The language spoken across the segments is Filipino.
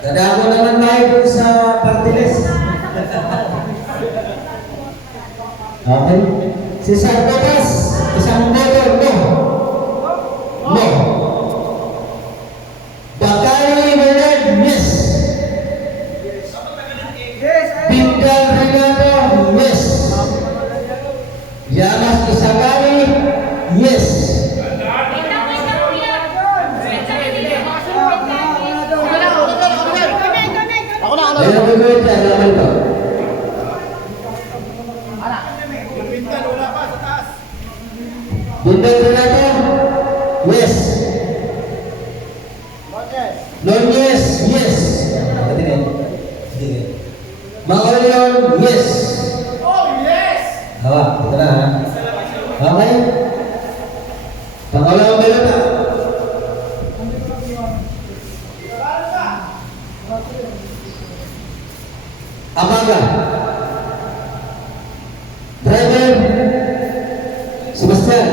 Dadako naman tayo dun sa party list. Okay. Si Sarkotas, isang boto, no. No. Bakari Bernard, yes. Pingal Renato, yes. Yamas Isagani, yes. Ayun ko ito, alaman ko. Pingal Renato, yes. Nunez, yes. Mangolion, yes. Hawa, ito na ha. Okay? Pangalawa ba yun na? Amaga. Driver. Sebastian.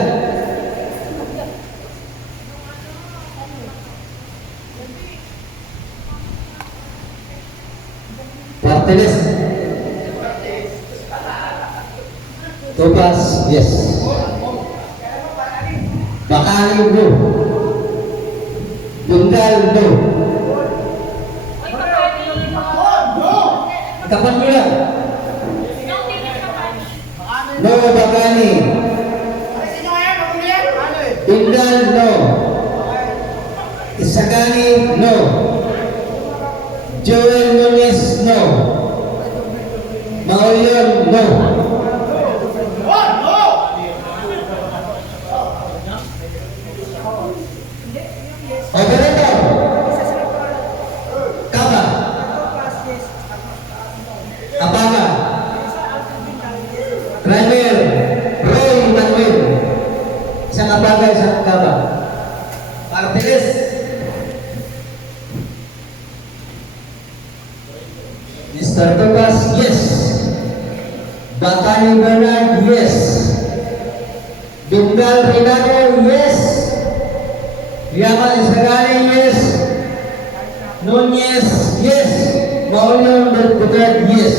Parteles. Topas, yes. Bakali, no. Bungal, no. Kapan mo lang? No, Bakani. Bungal, no. Isagani, no. Joel Nunez, no. Maulion, no. Operator. Kaba. Apaga. Driver. Roy Manuel. Isang apaga, isang kaba. Parteles. Mr. Topas, yes. Bakani Bernard, yes. Dungal Renato, yes. Yaman Isagani, yes. Nunez, yes. Maulion Berputat, yes.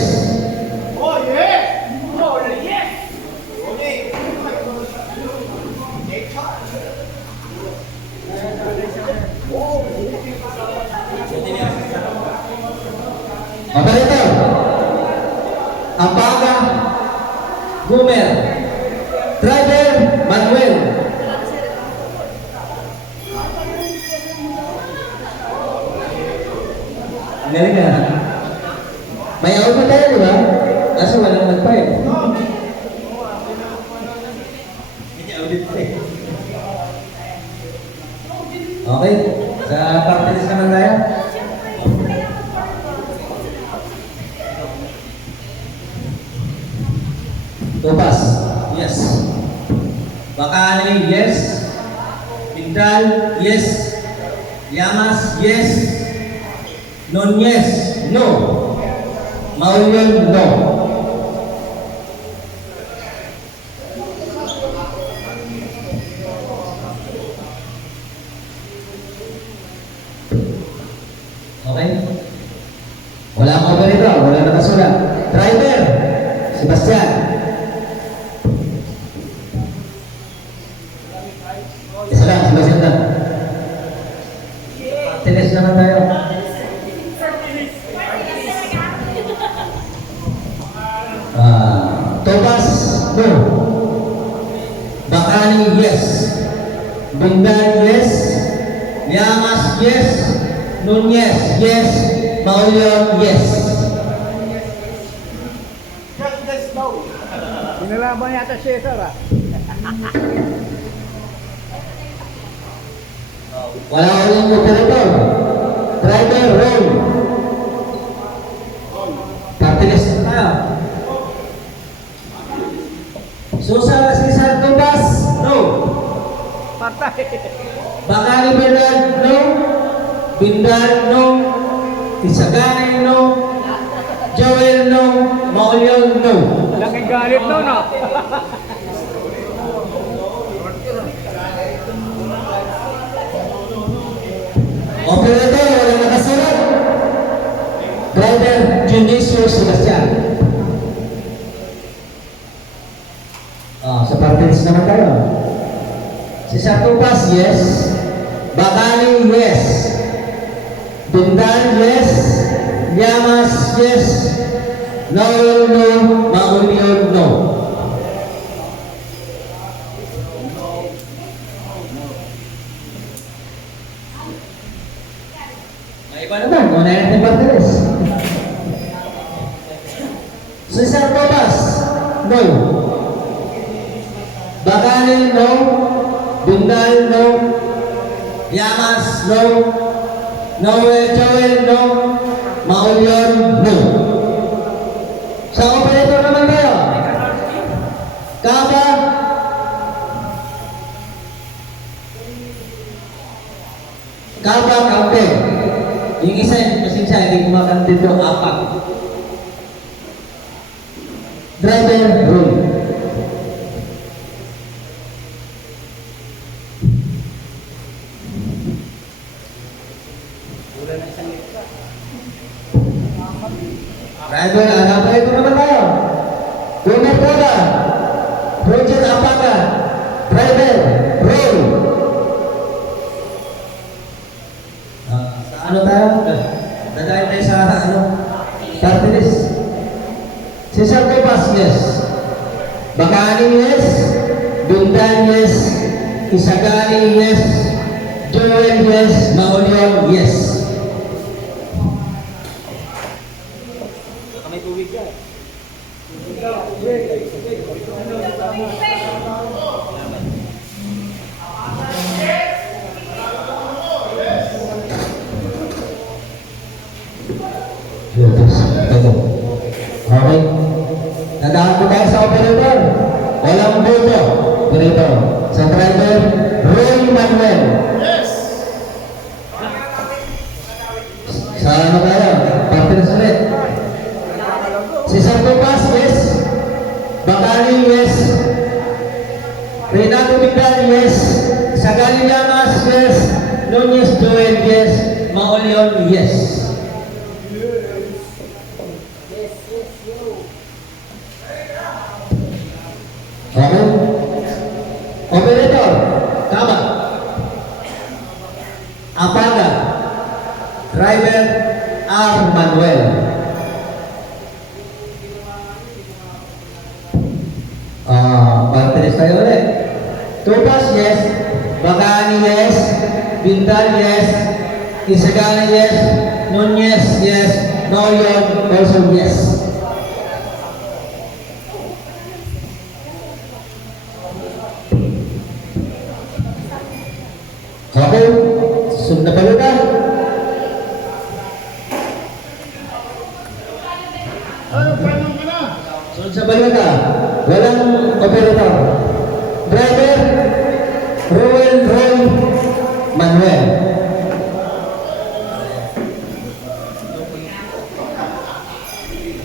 Oh, yes! Oh, yes! Operator. Apaga. Gumer. Driver Manuel. Galing na. May out na tayo, di ba? Kaso walang nagpay. Hindi audit pa eh. Okay. Sa party naman tayo. Topas, yes. Bakani, yes. Pintal, yes. Yamas, yes. Nunez, no. Maulion, no. Okay? Wala akong operator, wala nakasulat. Driver, Sebastian. Isa lang, Sebastian lang. Tinis naman tayo. Topas, no. Bakani, yes. Bundan, yes. Yamas, yes. Nunez, yes. Maulion, yes. Pinalaban yata Cesar, ah. Wala ulang operator. Driver, roll. Partilis na tayo. Susa, Cesar Topas, no. Patay. Bakani Bernard, no. Bindal, no. Isagani, no. Joel, no. Maulion, no. Laking galit no, no? Operator, wala nakasulat. Satupas, yes. Bakani, yes. Dundan, yes. Llamas, yes. Noel, no. Maunion, no. May iba naman, una natin Barteles. Cesar Topas, no. Bakani, no. Dundal, no. Llamas, no. Noel, Joel, no. Maunion, no. Sa operator naman kayo. Kaba. Kaba, kampe. Yung isa, pasensya, hindi kumakanta dito, apat. Driver, roll. Driver, apa itu naman tayo? Tuner Koda, Roger Apaga, driver, roll. Sa ano tayo? Dadahin tayo sa ano? Tartilis. Cesar Topas, yes. Bakani, yes. Dundan, yes. Isagani, yes. Joel, yes. Maunion, yes. May tubig ka. Okay. Nadaan po tayo sa operator. Walang boto. Operator. Sa driver, Roy Manuel. Yes! Sa ano tayo? Partners ulit. Cesar Topas, yes. Bakani, yes. Renato Vidal, yes. Sagali Llamas, yes. Nunez Joel, yes. Maolion, yes. Okay. Operator, Kaba. Apaga. Driver, R. Manuel. Partners tayo ulit. Topas, yes. Bakani, yes. Bindal, yes. Isagani, yes. Nunez, yes. Maolion, also yes. Okay. Sunod na balita. Sunod sa balita. Walang operator. Driver, Roy Manuel.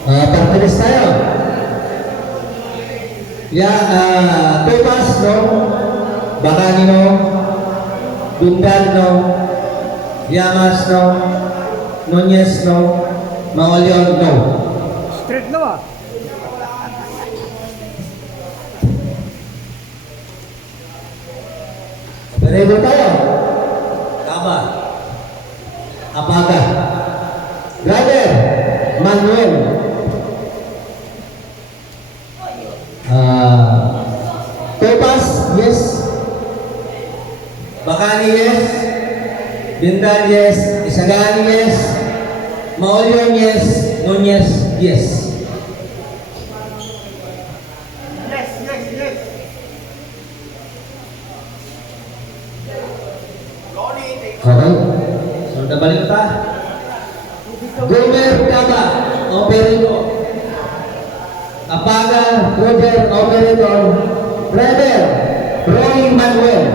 Partners tayo. Topas, no. Bakani, no. Dundal, no. Llamas, no. Nunez, no. Maolion, no. Straight na ba? Operator tayo. Kaba. Apaga. Driver, Manuel. Topas, yes. Bakani, yes. Bindal, yes. Isagani, yes. Maolion, yes. Nunez, yes. Okay. So, nabalik pa. Gomer Kaba, operator. Apaga, Roger, operator. Driver, Roy Manuel.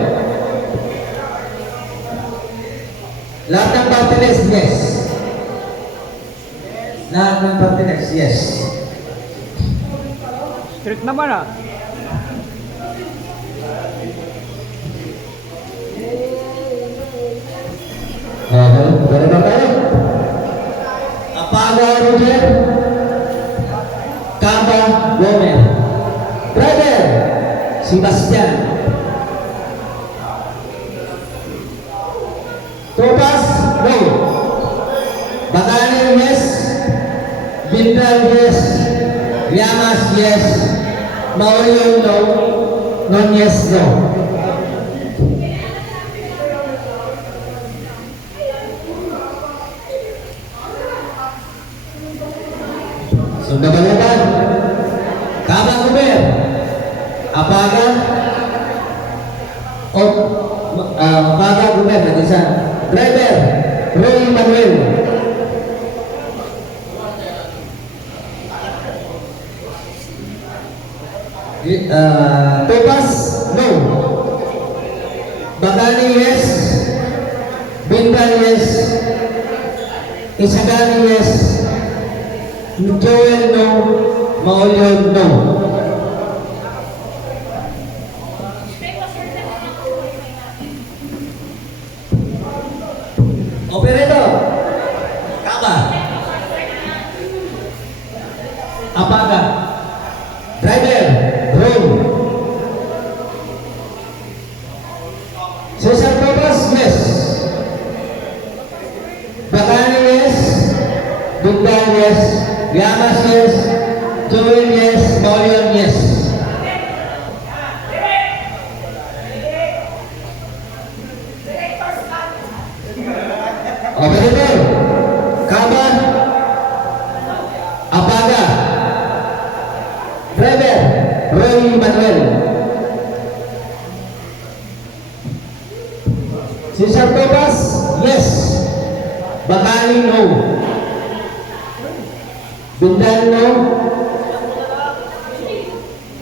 Lahat ng partners, yes. Lahat ng partners, yes. Straight naman ah. Okay, ganun tayo. Apaga, Roger. Kaba, Gomer. Driver, Sebastian. Bindal, yes. Llamas, yes. Maurion, no. Nunez, no. So, nabalitan. Kabang Uber. Apaga. Apaga Uber. Nag-isa. Driver. Roy Manuel. Topas, no. Bagani, yes. Bindal, yes. Isagani, yes. Joel, no. Maulyon, no. Operator. Kaba. Apaga. Driver. Roll. Cesar Topas, yes. Bagani, yes. Bindal, yes. Llamas, yes. Joel, yes. Maulyon, yes. Operator. Kaba. Apaga. Driver. Roy Manuel. Cesar Topas, yes. Bakali, no. Bindal, no.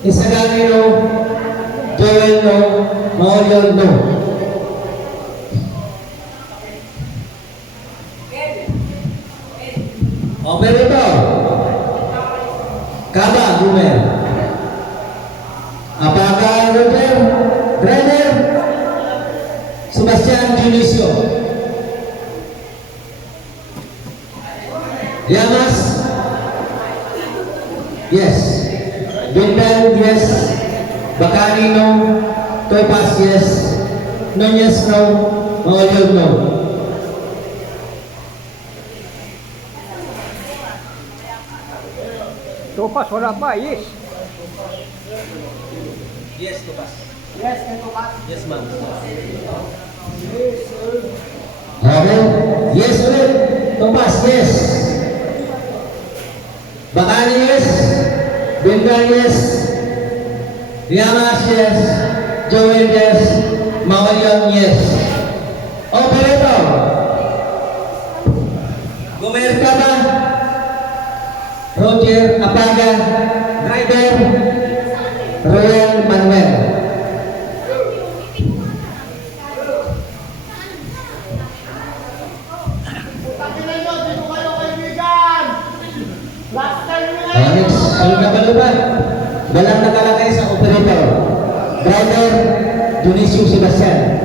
Isagani, no. Joel, no. Maulyon, no. Operator. Kaba, Gumer. Apaga, Roger. Driver. Sebastian Junicio. Llamas. Yes. Bindal, yes. Bakani, no. Topas, yes. Nunez, no. Maulyon, no. Topas, wala pa. Yes. Yes, Topas. Yes, Topas. Yes, ma'am. Okay. Yes ulit. Topas, yes. Bakani, yes. Bindal, yes. Llamas, yes. Joel, yes. Maulyon, yes. Operator. Gumer ka ba? Roger Apaga. Driver. Royal Manuel. Next, sunod na baluban. Walang nakalagay sa operator. Driver, Dionisio Sebastian.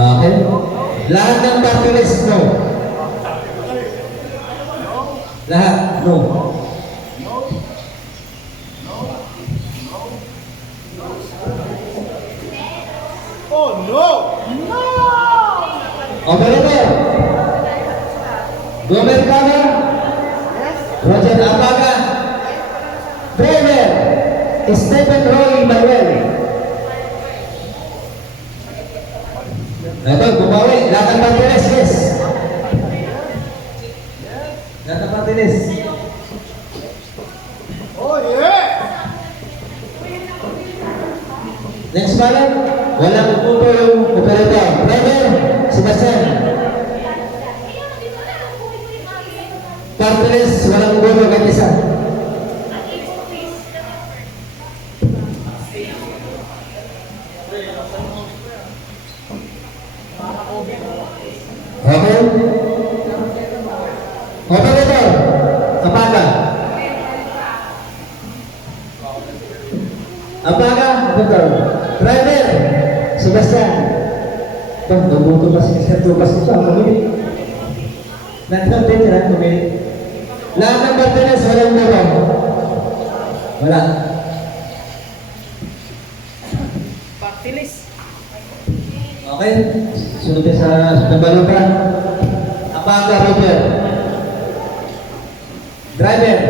Okay. Lahat ng party list, no. Lahat, no. Oh, no! No! Operator. Gomer Kama. Roger Apaga. Driver. Stephen Roy Manuel. Ito, bumawi. Lahat ng party list, yes. Lahat ng party list. Oh, yeah! Next ballot, walang puto yung operator. Driver, Sebastian. Party list, walang puto kahit isa. Okay? Operator, Apaga. Apaga, operator. Driver, Sebastian. Ito, nabuto pa si Sir Tupas ito. Ang pumili. Nandang din sila, pumili. Lahat ng bartenes, walang muro. Wala. Partilis. Okay? Sunod tayo sa pagbalutan. Apaga Roger. Driver.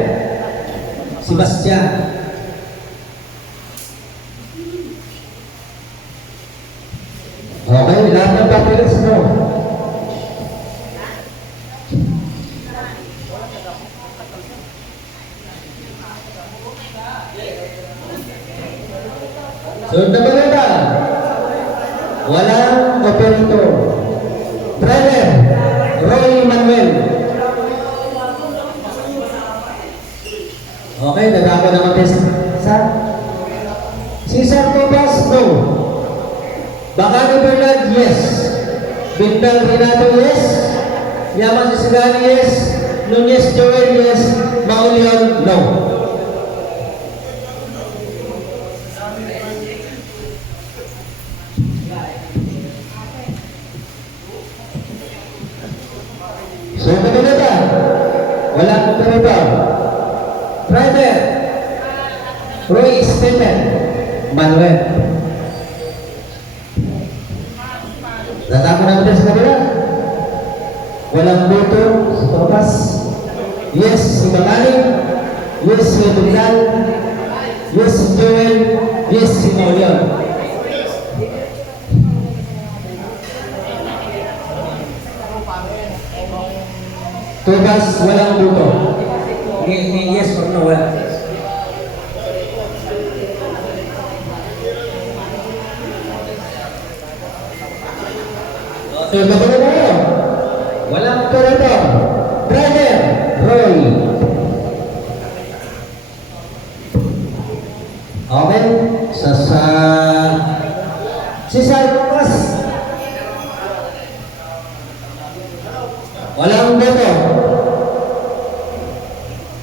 Sebastian. Okay, lahat ng papeles mo. Sunod na balita. Walang operator. Driver, Roy Manuel. Okay, nagako naman test. Sir? Cesar Tobas, no. Bacani Bernard, yes. Bintang Renato, yes. Yaman Sisigani, yes. Nunez Joel, yes. Maulion, no. So, kabilata, walang operator. Driver, Roy Stephen Manuel. Tatapon natin sa kabila. Walang boto si Thomas. Yes, si Bacani. Yes, si Bernal. Yes, si Joel. Yes, si Maulion. Thomas, walang boto. Yes or no, wala. So, nabuno na yun. Walang operator. Driver, Roy. Okay. Cesar Tobas. Walang boto.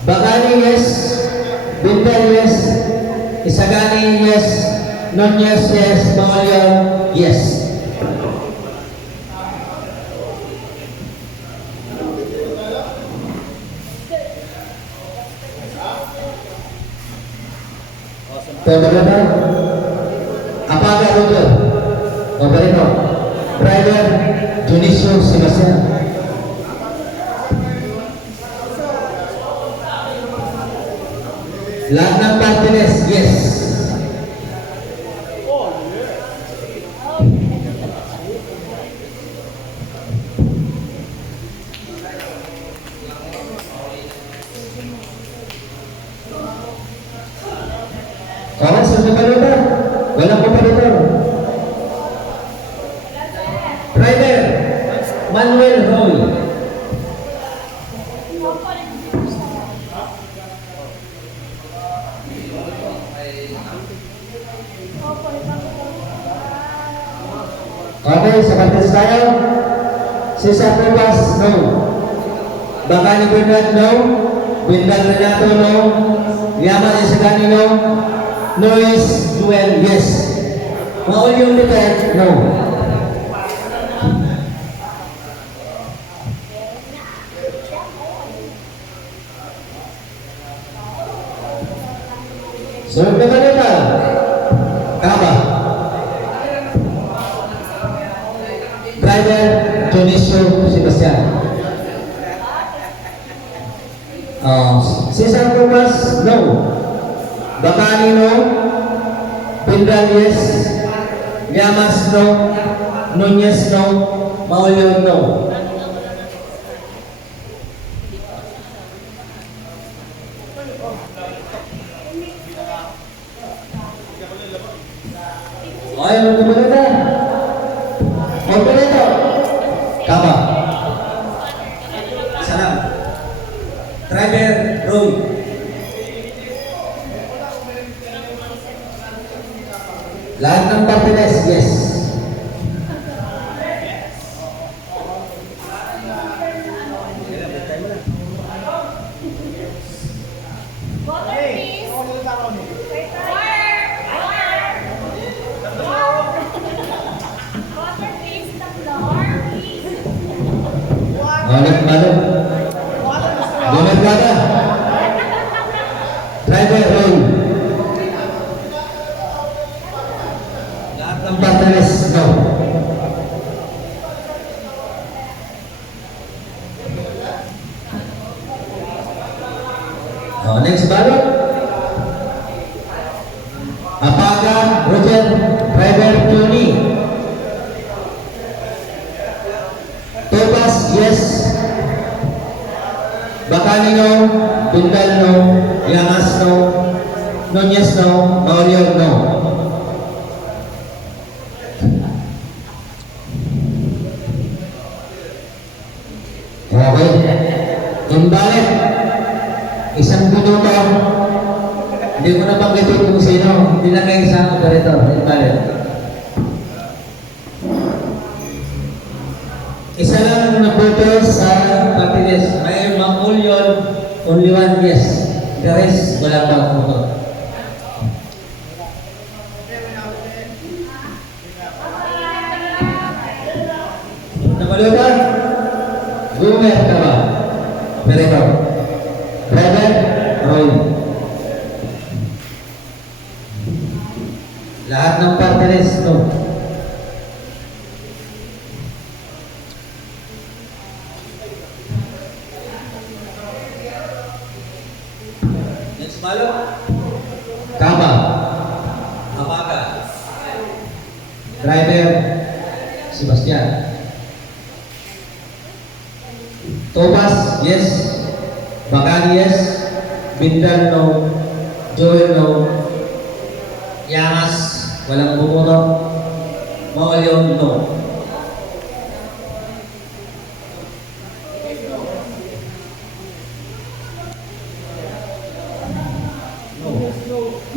Bacani, yes. Bintan, yes. Isagani, yes. Nunez, yes. Maulion, yes. Pemberita, Apaga Roger, operator, driver, Junicio Sebastian. Lahat ng partners, yes. Kawan sa operator, walang operator. Driver, Manuel Roy. Okay, sa kantas tayo. Cesar Tobas, no. Bacani Bernard, no. Bintang Renato, no. Yaman Isagani, no. Nunez Joel, yes. Maulion Litter, no. Sunod na kanila. Kaba. Driver, Junicio Sebastian. Cesar Tobas, no. Bacani, no. Bindal, yes. Llamas, no. Nunez, no. Maulion, no. Okay, magkabalita. Operator. Kaba. Salam. Driver, Roy. Lahat ng partners, yes. Malam. Dengar kata. Driver Roy. Lahat ng partners, no. Next ballot. Apaga, Roger, driver, Tony. Topas, yes. Bacani, no. Bindal, no. Llamas, no. Nunez, no. Mauriol, no. Okay. Imbalik. Isang minuto. Hindi ko na banggitin kung sino. Hindi lang kayo isang operator. Imbalik. Isa lang ang naboto sa party list. May Mamulion, only one yes. The rest, wala pa ang voto. Namalutan? Gumer ka ba? Operator. Driver? Roy. Lahat ng party list, no? Next ballot. Kaba. Apaga. Driver. Sebastian. Thomas, yes. Bacani, yes. Bindal, no. Joel, no. Yamas, walang bumuto. Maulion, no.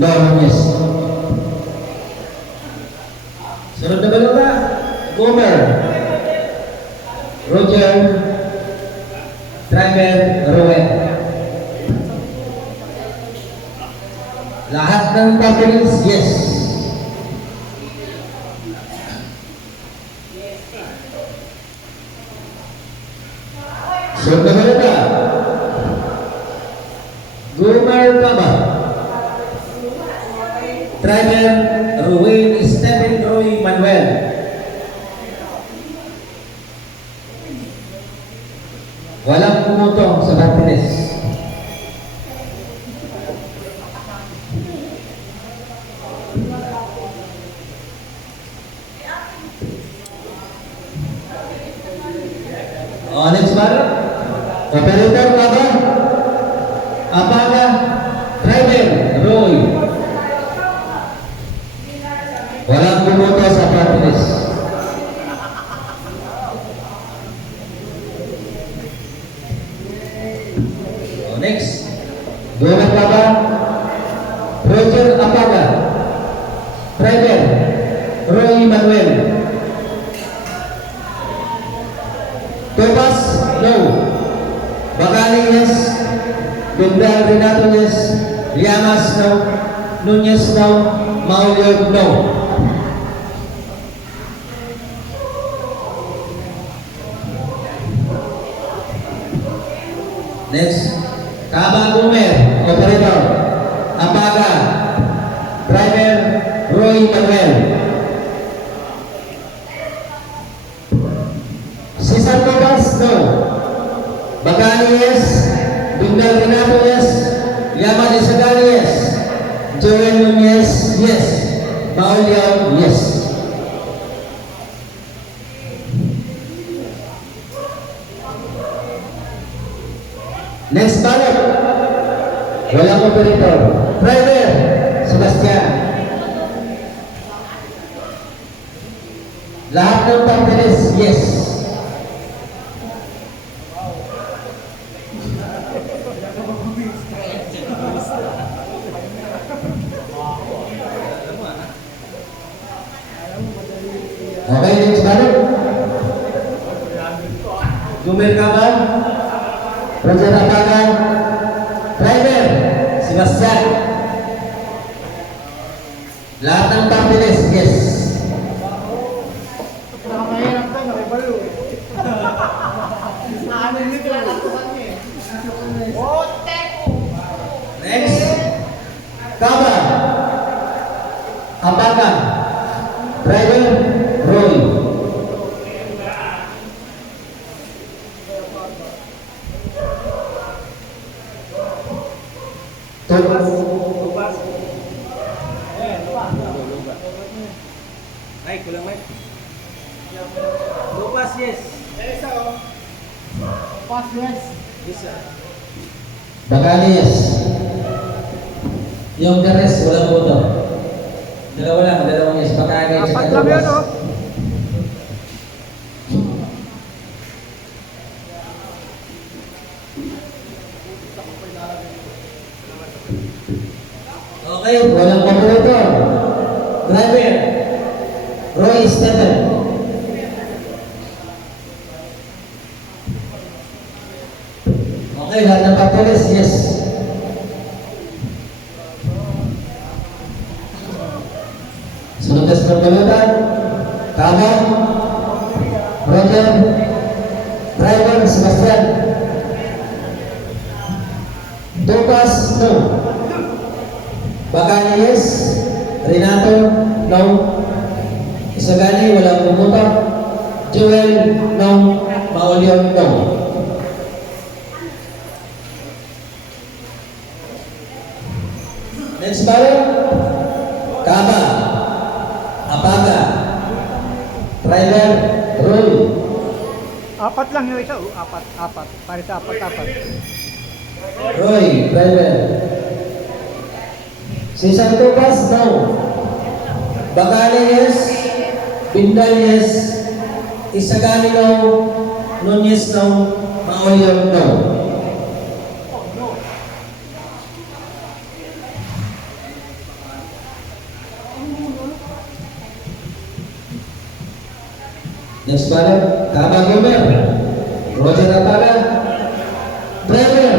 No, yes. Sunod na balota. Gomer. Roger. Driver, Rowan. Lahat ng parties, yes. Sunod na balota. Gomer Kaba. Driver, Ruin Stephen Roy Manuel. Walang pumutong sa party list. Next ballot. Operator Kaba. Apaga. Driver, Roy. Walang bumoto sa party list. Next. Gomer Kaba. Roger Apaga. Driver, Roy Manuel. Thomas, no. Bacani, yes. Bindal, Renato, yes. Llamas, no. Nunez, no. Maulio, no. Next. Kaba Gomer, operator. Apaga. Driver, Roy Manuel. Cesar Thomas, no. Bacani, yes. Bindal, Renato, yes. Llamas, Isagani, yes. Joel Nunez, yes. Maulio, yes. Next ballot. Walang operator. Driver, Sebastian. Lahat ng party list, yes. Okay, next ballot. Gomer Kaba. Roger Apaga. Driver, Sebastian. Lahat ng party list, yes. Nakakahirap ka, nakibalo eh. Ano nito lang ako kanya eh. Next. Kaba. Apaga. Driver, Roy. Tupas. Ay, kulang may. Lupas, yes. Pass yes. Isa. Bacalias. Yung the rest, walang boto. Dalawa lang, dalawang yes. Bacalias. Apat lang yun, oh. Okay, walang operator. Driver. Roy Stephen. Okay, lahat ng papeles, yes. Sunod na sa pagkalutan. Tama. Roger. Driver, Sebastian. Tupas, no. Bacani, yes. Renato, no. Isagani, walang pumunta. Joel, no. Maulion, no. Next ballot. Kama. Apaga. Driver, Roy. Apat lang yung isa, oh. Apat. Para sa apat. Roy, driver. Si Santopas, no. Bacani, yes. Bindal, yes. Isagani, no. Nunez, no. Maulion, no. Next ballot, Kama Gomer. Roger Apaga. Driver,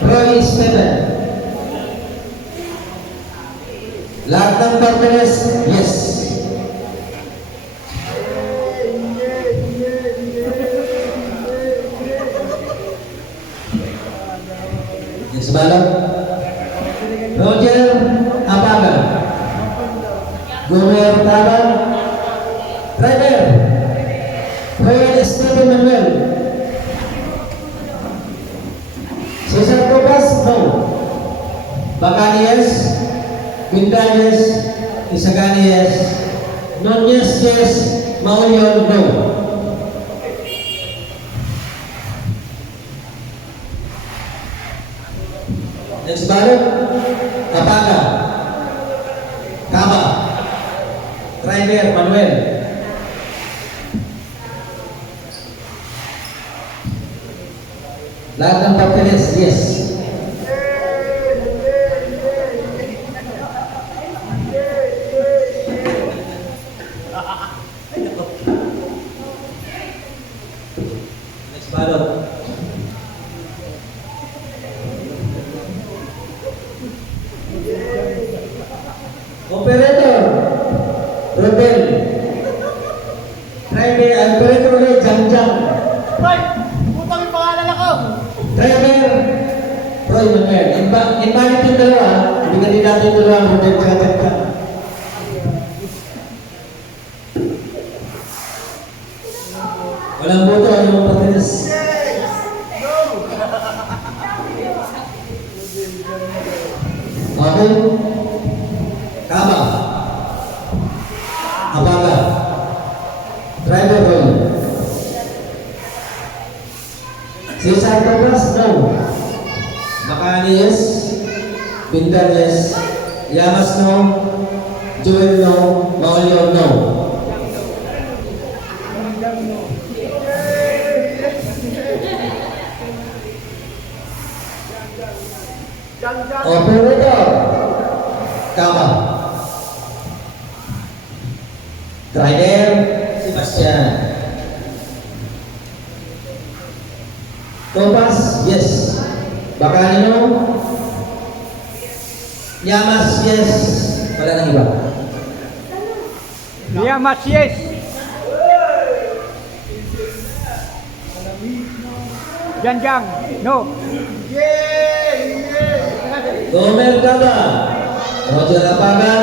Roy Stephen. Lahat ng papeles, yes. Next ballot, Roger Apaga. Gomer Tabang. Driver, Roy Stephen Manuel. Cesar Tobas, no. Bacani, yes. Bindal, yes. Isagani, yes. Nunez, yes. Maulion, no. Next ballot, Apaga. Kama. Driver, Manuel. Lahat ng papeles, yes. Next ballot. Operator, Rodel. Driver, operator ulit, Jang. Right! Putang yung pangalan ako! Driver, Roy Manuel. Invalid yung dalawa. Ibigay din natin yung dalawa. Rodel, Jang. Walang boto, yung papeles. Okay. Kama. Apaga. Driver Roy. Si Santa Cruz, no. Bacani, yes. Bindal, yes. Llamas, no. Joel, no. Maulion, no. Operator. Kama. Driver, Sebastian. Topas, yes. Bacani, no. Llamas, yes. Wala nang iba. Liamas, yes! Janjang, no! Gomer Kama. Roger Apaga.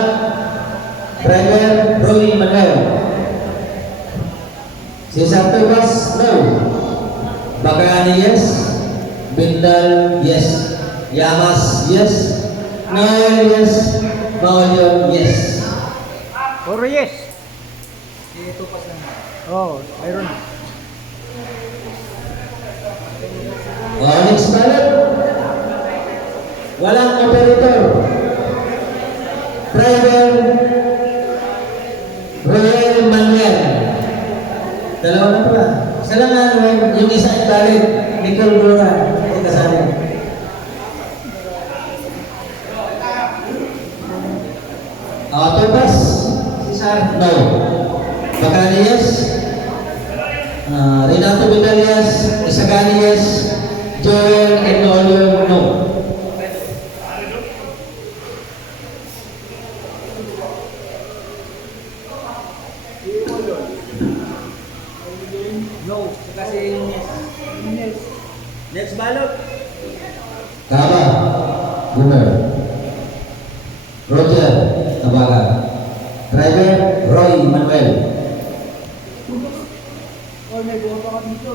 Driver, Roy Manuel. Si Santopas, no. Bacani, yes. Bindal, yes. Llamas, yes. Noel, yes. Maulyon, yes. Puro yes. Ito pas lang. Oh, mayroon. Next ballot. Walang operator. Driver, Roel Manuel. Dalawa na pala. Isa lang nga, yung isa ay balik. Nicole Dora. Hindi kasali. Topas. Cesar, no. Bacani, yes. Renato Vidal, yes. Isagani, yes. Joel and Oliver, no. No, kasi yung yes. Next ballot. Kaba, Boomer. Roger, Tabaga. Driver, Roy Manuel. Oh, may buha pa ka dito.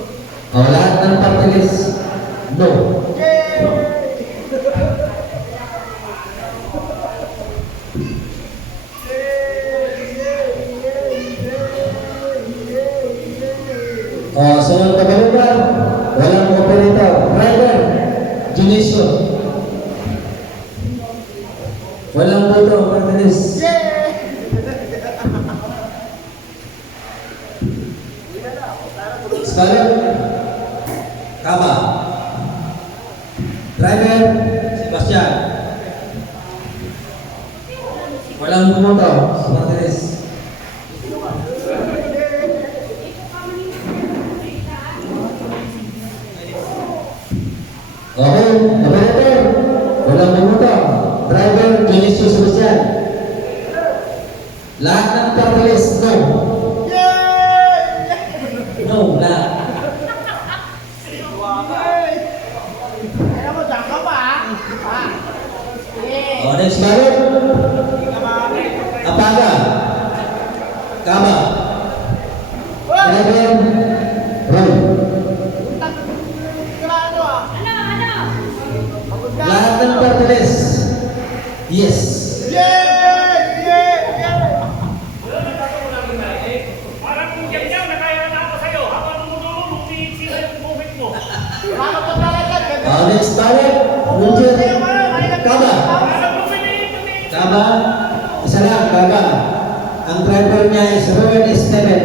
Lahat ng party list, no. Sunod na kalubar, walang operator. Driver, Junicio. Walang boto, party list. Sekarang Kaba. Driver, Sebastian. Walang bumoto, si Martinez. Okay, operator. Walang bumoto. Driver, Junicio Sebastian. Lahat ng party list, no. No, lahat. Next ballot. Apaga. Kaba. Driver, Roy. Lahat ng party list. Yes. Parang kung ganyan, nakaya na ako sa'yo. Habang tumutulong, umiiksi na yung buhit mo. Next ballot. Roger. Kaba. Kaba. Isa lang, Kaba. Ang driver niya is Rowan Esteban.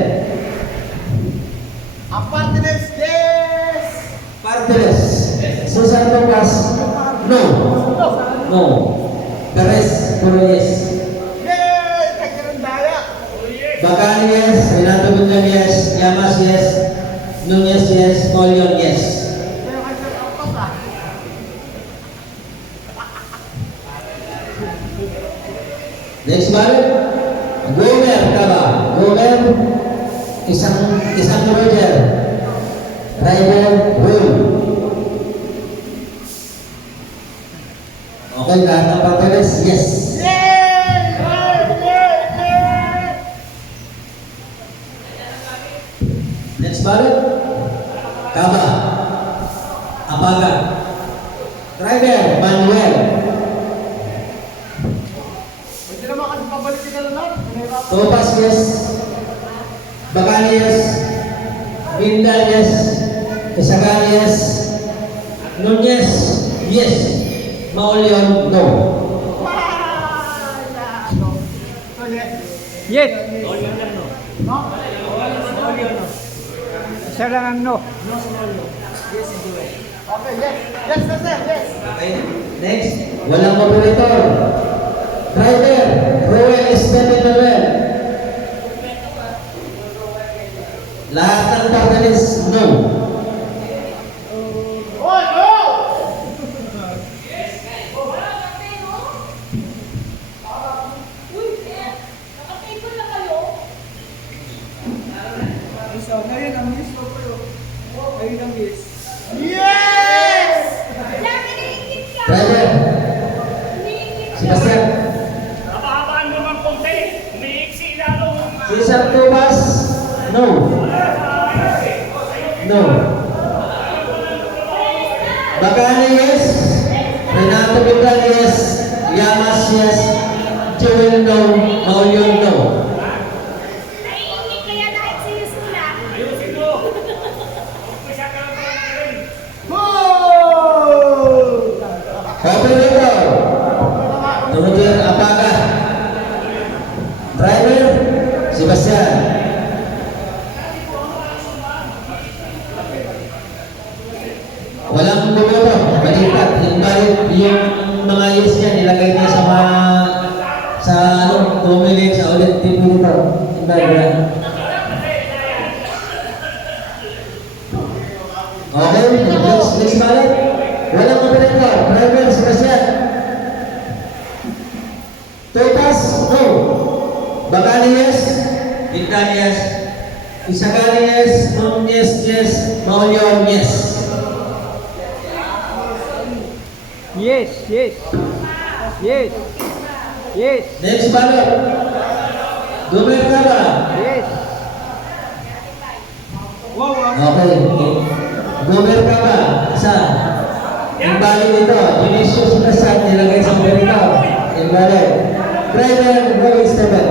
Parteles. Susan Topas. No. No. Perez, puro yes. Bacani, yes. Renato Bundan, yes. Llamas, yes. Nunez, yes. Molion, yes. Next ballot. Gomer, Kaba. Gomer, isang Roger. Driver, Will. Okay, lahat ng papeles, yes. Next ballot. Kaba. Apaga. Driver, Manuel. Topas, yes. Bacani, yes. Bindal, yes. Isagani, yes. Nunez, yes. Maulion, no. Yes. Olion lang, no? Olion, no? Isa lang ang no. Okay. Next, walang operator. Driver, Roel Esteban Manuel. Lahat ng papeles, no. Ngayon ang miss ko po yun. Ngayon ang miss. Driver, Sebastian. Napahabaan mo ng konti. Umiiksi lalo. Cesar Tomas, no. No. Bacani, yes. Renato to Biglan, yes. Yamas, yes. Joel, no. Maulion, no. Naiingit kaya dahil si Yusula. Ayusin mo. Umpisa ka lang pa rin. Operator. Kemudian apakah driver Sebastian? Walang bumoto, malipat. Balik yung mga yes niya, nilagay niya sa mga sa ano, tumili sa ulit tipo dito. Balik. Okay, next balik. Walang operator, driver Sebastian. Topas, no. Bakali, yes. Bintang, yes. Isagani, yes. Yes, yes. Maulion, yes. Yes, yes. Yes. Yes. Next ballot. Gomer ka ba? Yes. Wow, Okay. Gomer ka ba? Isa. Yung balik dito, Vinicius Prasad, nilagay sa ganito. Yung balik. Driver, Roy Esteban.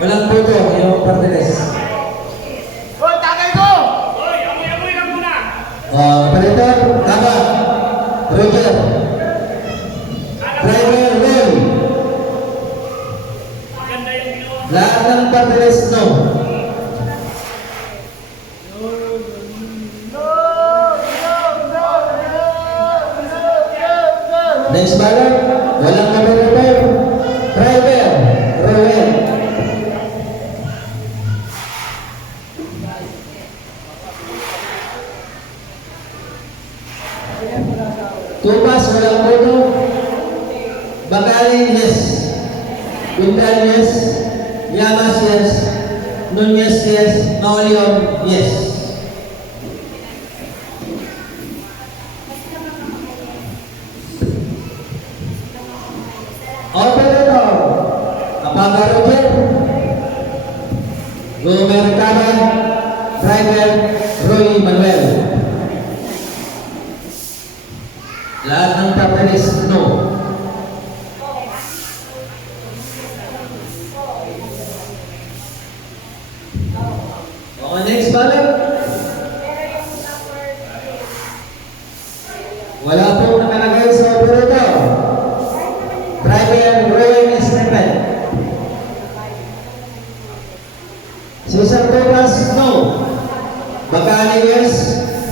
Walang puto, yung Parteles. Hoy, tagay ko! Hoy, amoy-amoy lang muna. Operator, Kaba. Roger. Driver, Roy. Maganda yung ginawa. Lahat ng Parteles, no. Next ballot, walang operator. Driver, Roel. Tupas, walang puto. Bakali, yes. Bintang, yes. Yamas, yes. Nunez, yes. Maulion, yes. Operator, Apaga Roger. Gomer Kaba. Driver, Roy Manuel. Lahat ng papeles, no. Next ballot. Wala pong nakalagay sa operator. Driver, Roy Esteban. Cesar Topas, no. Bakali, yes.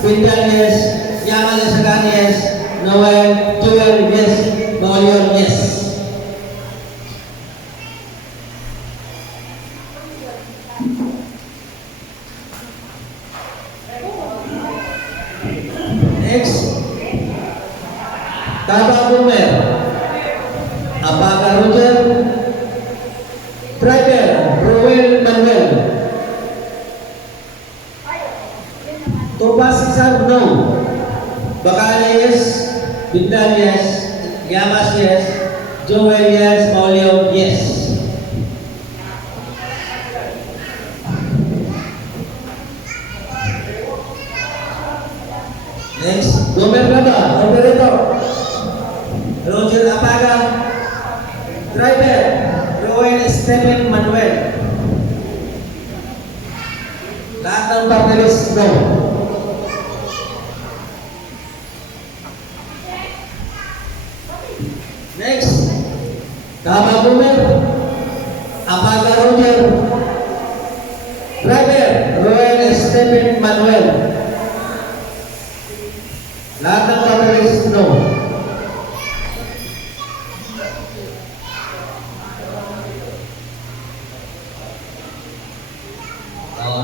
Pindan, yes. Yaman Isagani, yes. Noel, Joel, yes. Maulion, yes. Next. Taba Gomer. Apaga Roger. Driver, Roel Manuel. Topas Cesar, no. Bakali, yes. Biglan, yes. Yamas, yes. Joel, yes. Maulion, yes. Next, Gomer Kaba, operator. Roger Apaga. Driver, Roel Esteban Manuel. Lahat ng papeles, no. Next, Kaba Gomer. Apaga Roger. Driver, Roel Esteban Manuel. Lahat ng papeles, no.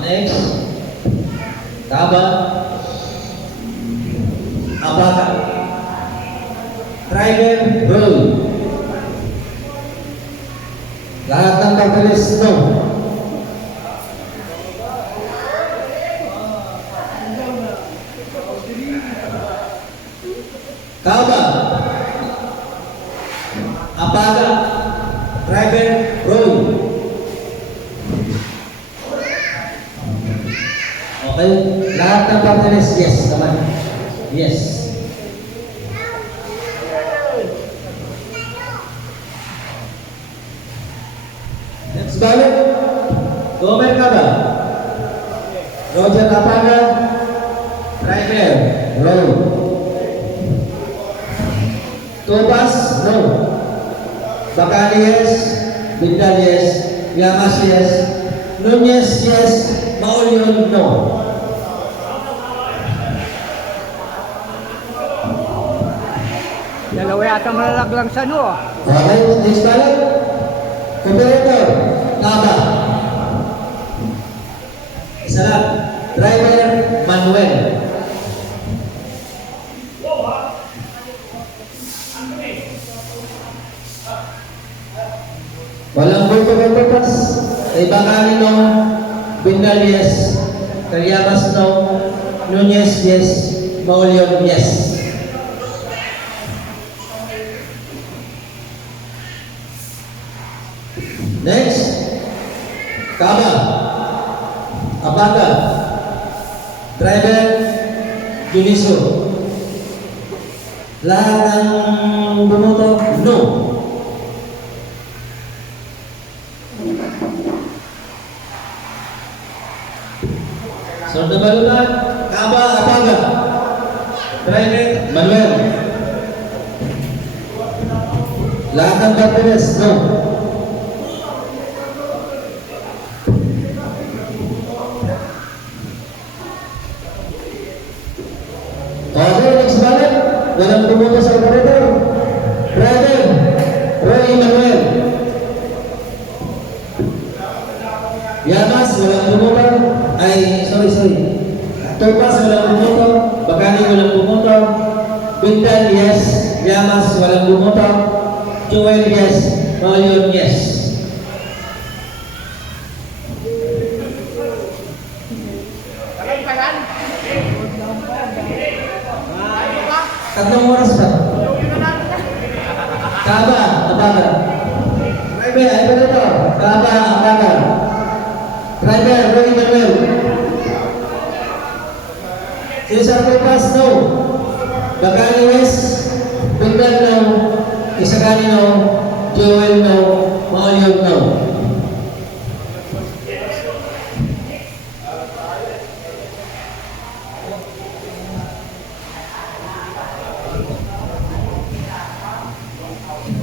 Next, Kaba. Apaga. Driver, Roy. Lahat ng papeles, no. Kaba. Apaga. Driver, Roy. Okay. Lahat ng papeles, yes naman. Yes. Next balik. Gomer ka ba? Roger Apaga. Driver. Roll. Tobas. No. Bacali yes. Bindal yes. Llamas yes. Nunez yes. Maulyon no. Dalawa yata malalaglang sa ano. Okay, next balik. Operator. Taba. Isa lang. Driver. Manuel. Walang bulto ng tupas. Ay Bacali no. Bindal yes. Llamas no. Nunez yes. Maulyon yes. Next, Kaba, Abaga, Driver, Juniso. Lahat ng bumoto, no. So, nabalunan, Kaba, Abaga, Driver, Manuel. Lahat ng Barteles, no. Okay, next balik. Walang bumoto sa operator. Driver, Roy Manuel. Llamas, walang bumoto. Ay, sorry. Topas, walang bumoto. Bacali, walang bumoto. Bindal, yes. Llamas, walang bumoto. Joel, yes. Maulyon, yes. Tatlong oras ba? Kaba, Abaga. Driver, ay ba ito? Kaba, Abaga. Driver, Roy Manuel. Cesar Topas, no. Bacali West, Bindal, no. Isagani, no. Joel, no. Maulyon, no.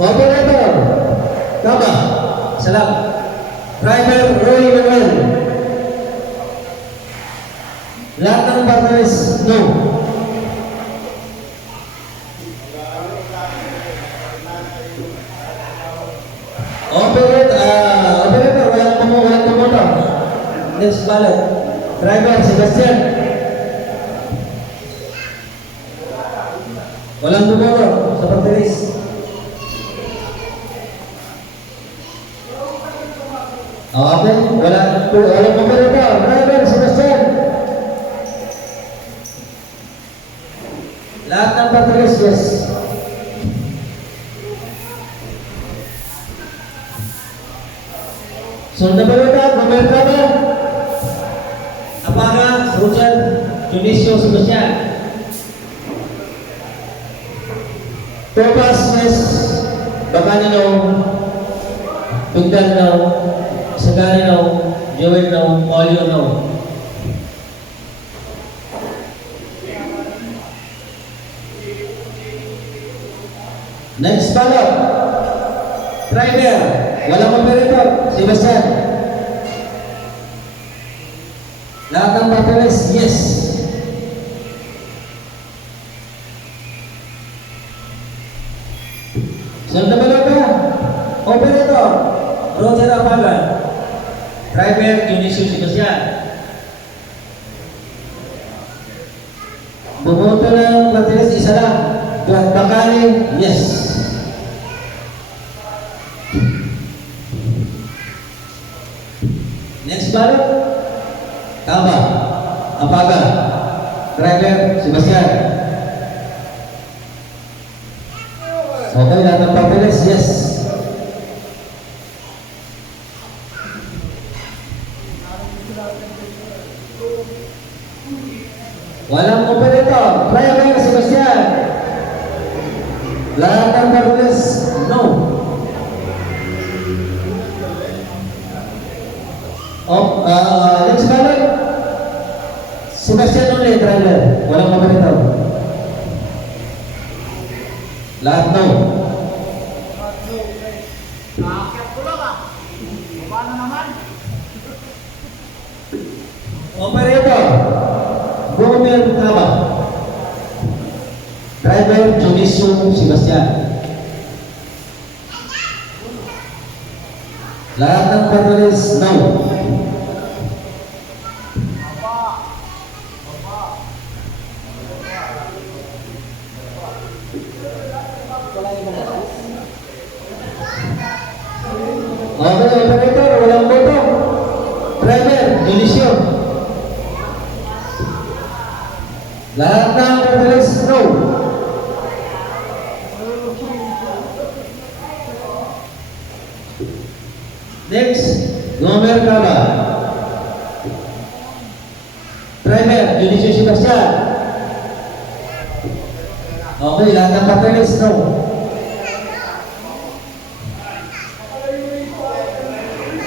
Operator, Kaba, salam. Driver, Roy Manuel. Lahat ng partners, no. Operator, walang pumunta. Next ballot. Driver, Sebastian. Walang pumunta sa partners. Okay, walang operator. Driver, Sebastian. Lahat ng partners, yes. So, nabalita, Roberto, Apaga, Roger, Junicio, Sebastian. Topas, yes. Bacali, no. Bindal, no. Isagani, no. Joel, no. Maulyon, no. Next ballot. Driver. Walang operator. Sebastian. Lahat ng partners, yes. Sunod na ballot ka. Operator. Roger Apaga. Driver, Junicio Sebastian. Bumoto ng partners, isa lang. Bacali, yes. Next ballot, Kaba, Apaga, Driver, Sebastian. Okay, lahat ng papeles, yes. Walang operator, Driver, Next ballot. Sebastian ulit, driver. Walang mabalitaw. Lahat no. Nakakyat ko lang ah. Paano naman? Operator. Gomer Kaba. Driver Junicio Sebastian. Lahat ng patrolis no. Okay, operator, walang boto. Driver, Junicio. Lahat ng patrolis no. Next, Gomer Kaba. Driver, Junicio Sebastian. Okay, lahat ng patrolis no.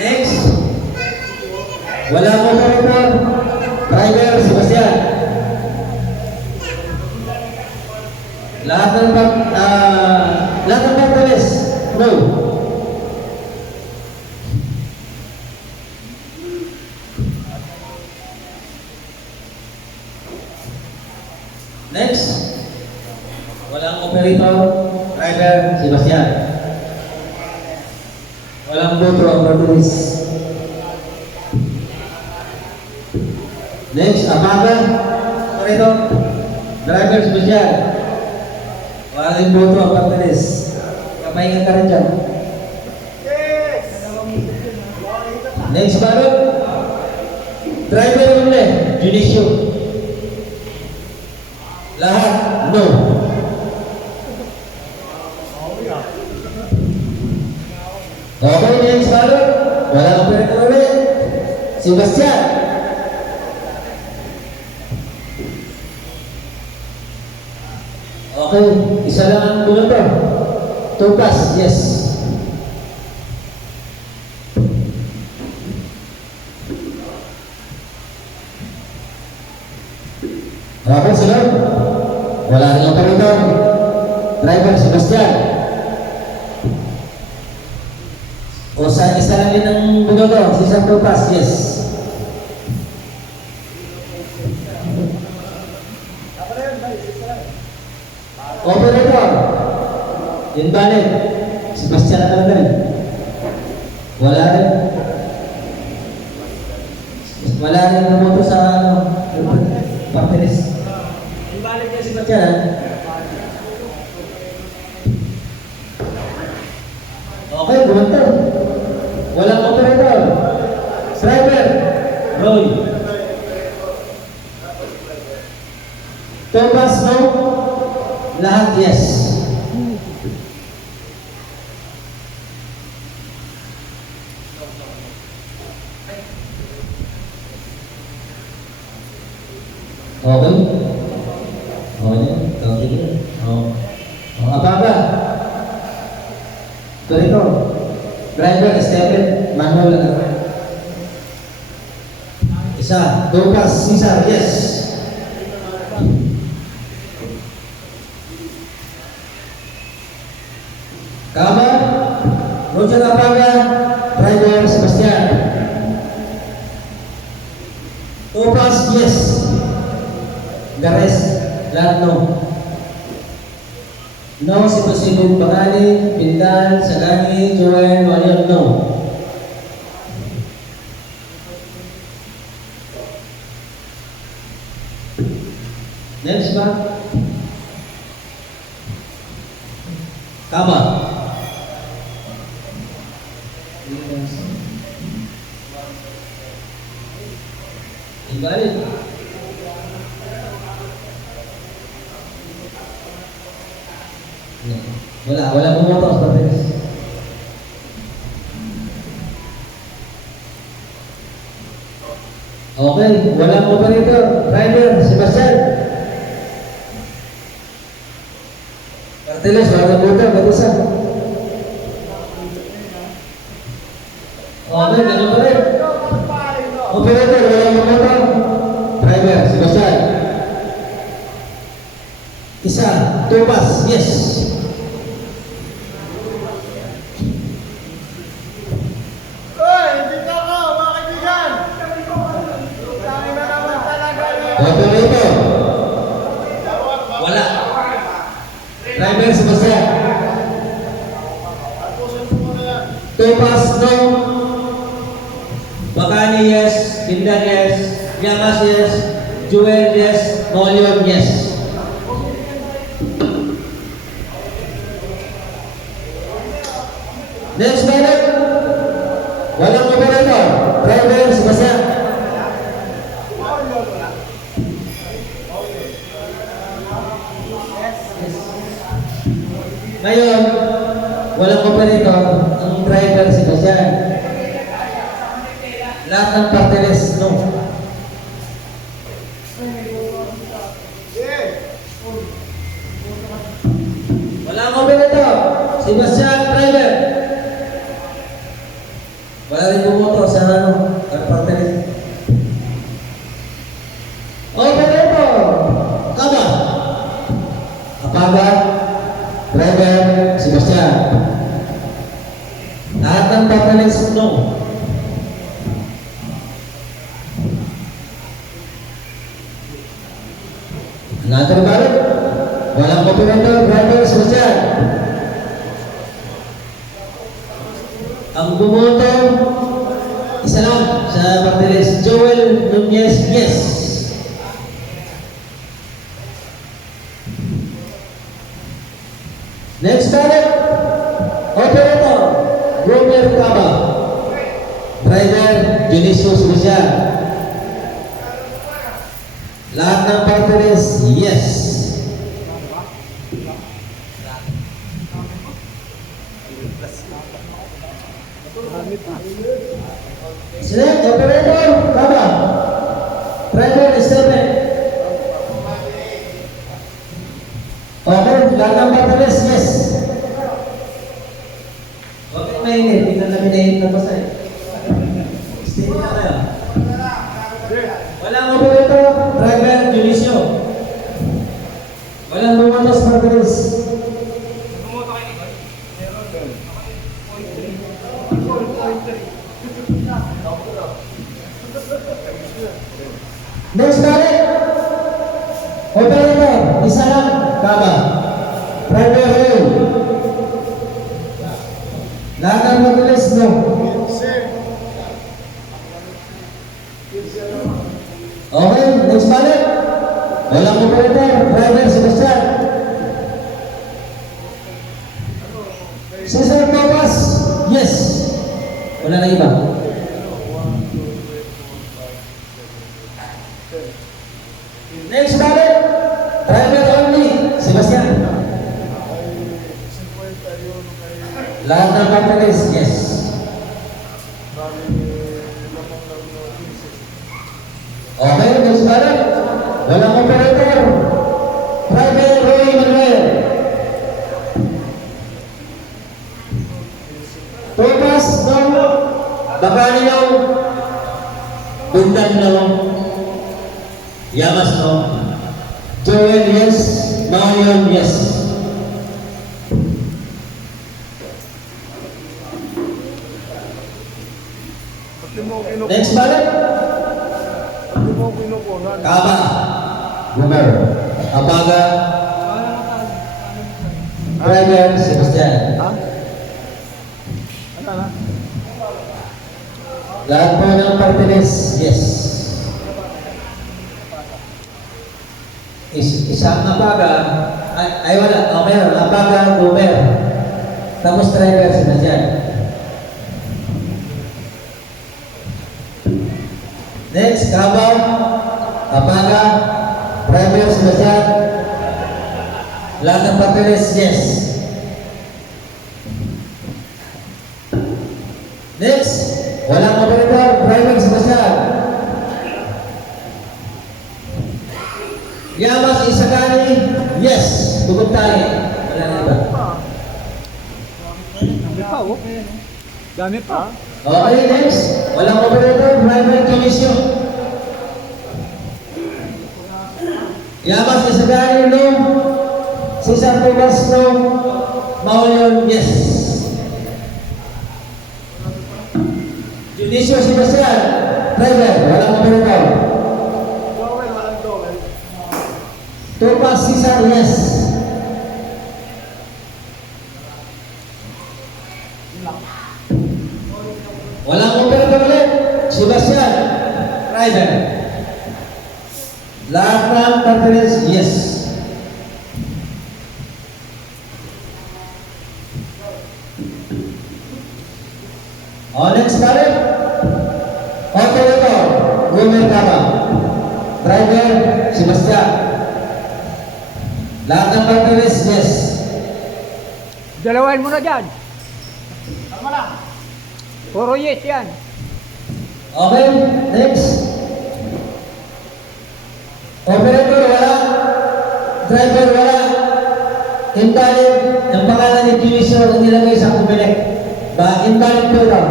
Next, walang operator. Driver, Sebastian. Lahat ng patrolis no. Next, walang operator, driver, Sebastian. Walang boto ang patrolis. Next, Amaga, operator, driver, Sebastian. Walang boto ang patrolis. Kamahingan ka rin dyan. Next ballot, driver ulit, Junicio. Lahat, no. Okay, next ballot. Walang operator ulit. Sebastian. Okay, isa lang ang buloto. Tupas, yes. Okay, sunod. Wala rin operator. Driver, Sebastian. O sa isa lang din ang buloto. Si San Tupas, yes. Operator. Yun balik. Sebastian na talaga rin. Wala rin. Wala rin bumoto sa papeles. Yung balik niya Sebastian. Okay, bumoto. Walang operator. Driver. Roy. Thomas, no? Lahat yes. Okay. Okay. Okay. Apa-apa? Ito. Driver, Stephen, Manuel. Isa. Dopas, Cesar, yes. Kama, Roger Apaga, driver Sebastian. Topas, yes. The rest, lahat no. No, si Pasibog Bakali, Pindan, Sagani, Joel, Walion, no. Next ba? Kama. Ibalik. Wala bumoto sa papeles. Okay, walang operator, driver, Sebastian. Carteles, walang bumoto, batusa. Okay, ganun pa rin. Operator, walang bumoto. Driver, Sebastian. Isa, tupas, yes. Operator. Wala. Driver, Sebastian. Tupas, no. Bakani, yes. Tindan, yes. Yamas, yes. Jewel, yes. Molion, yes. Next ballot. Walang operator. Driver, Sebastian. Ngayon, walang operator. Ang driver, Sebastian. Lahat ng parteles, no. Walang operator. Sebastian, driver. Wala rin bumoto sa ano, parteles. Operator. Kaba. Apaga. Driver, Sebastian. Lahat ng parteles, no. Another ballot. Walang operator, driver, Sebastian. Ang bumoto, isa lang sa parteles. Joel Nunez, yes. Next ballot. Operator, Robert Caba. Driver, Dionisio Sebastian. Lahat ng parteles, yes. Select operator, Caba. Driver, Esteban. Okay, lahat ng parteles, yes. Okay, mainit. Tingnan namin na init na basta eh. Stay na kayo. Walang operator, driver, Dionisio. Walang bumoto sa parteles. Next ballot. Operator, isa lang, Caba. Driver, Raul. Lahat ng parteles, no. Okay, next ballot. Walang operator, driver, Sebastian. Cesar Topas, yes. Wala na iba. Next ballot. Driver only, Sebastian. Lahat ng parteles, yes. Okay, next ballot. Walang operator. Driver Roy Manuel. Topas, no. Bakani, no. Bundan, no. Yamas, no. Joel, yes. Marion, yes. Next ballot. Caba. Gumer. Apaga. Driver, Sebastian. Lahat po ng parteles, yes. Isang apaga, ay wala, meron, apaga, Gumer. Tapos driver, Sebastian. Next, Caba, apaga, driver, Sebastian. Lahat ng parteles, yes. Next, walang operator, driver, Sebastian. Yamas, Isagani, yes. Bukod tayo. Wala na iba. Dami pa, oh. Dami pa. Okay, next. Walang operator, driver, commission. Yamas Isagari, no. Cesar Tobas, no. Maulion, yes. Judicial Sebastian, driver, walang operator. Dowel, walang dowel. Tobas, Cesar, yes. Walang operator ulit. Sebastian, driver. Lahat ng partners, yes. Next balik. Operator, Gomer Kama. Driver, Sebastian. Lahat ng partners, yes. Dalawain mo na dyan. Tama lang. Puro yes yan. Okay, next. Operator, wala. Driver, wala. Invalid. Ang pangalan ni Division ang nilagay sa kumilik. Invalid po ito.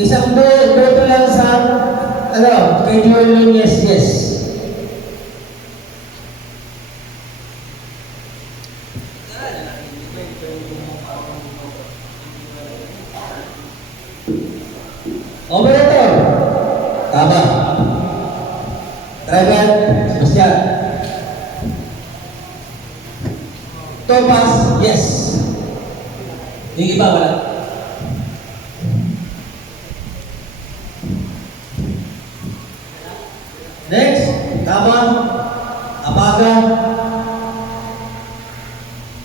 Isang boto lang sa, kay Joel Nunez, yes. Operator, tama. Driver, Sebastian. Tobas, yes. Yung iba, wala. Next, tama. Apaga.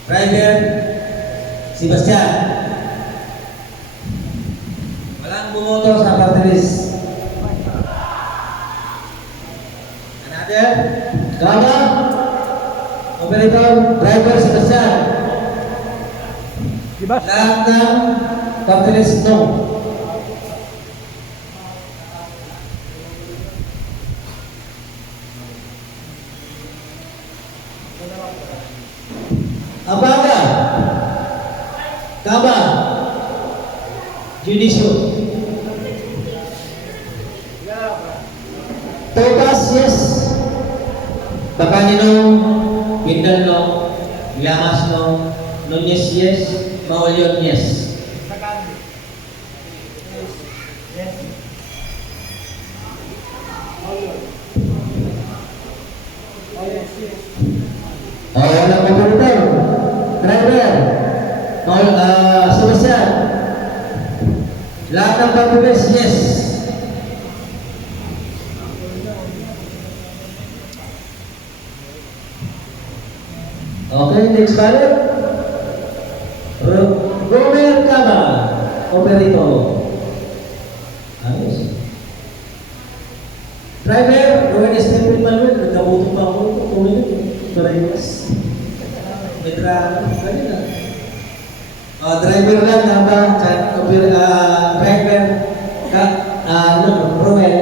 Driver, Sebastian. Walang bumoto sa party list. Another, tama. Operator, driver, Sebastian. Diba? Lahat ng party list, no. Apaga. Tama. Judicial. Tobas, yes. Bakanino, Pindal, no. Llamas, no. Nunez, yes. Maulion, yes. Sakandi. Yes. Dowel. Oh, yes, yes. Walang operator. Driver. Sebastian. Lahat ng pagpapis, yes. Okay, next ballot. Gomer Kama. Operator. Ayos. Driver, Rowan Stephen Manuel. Nagkabuto pa ako. Tumulong. Drivers. Medra, ganyan na. Driver lang, driver, Rowan,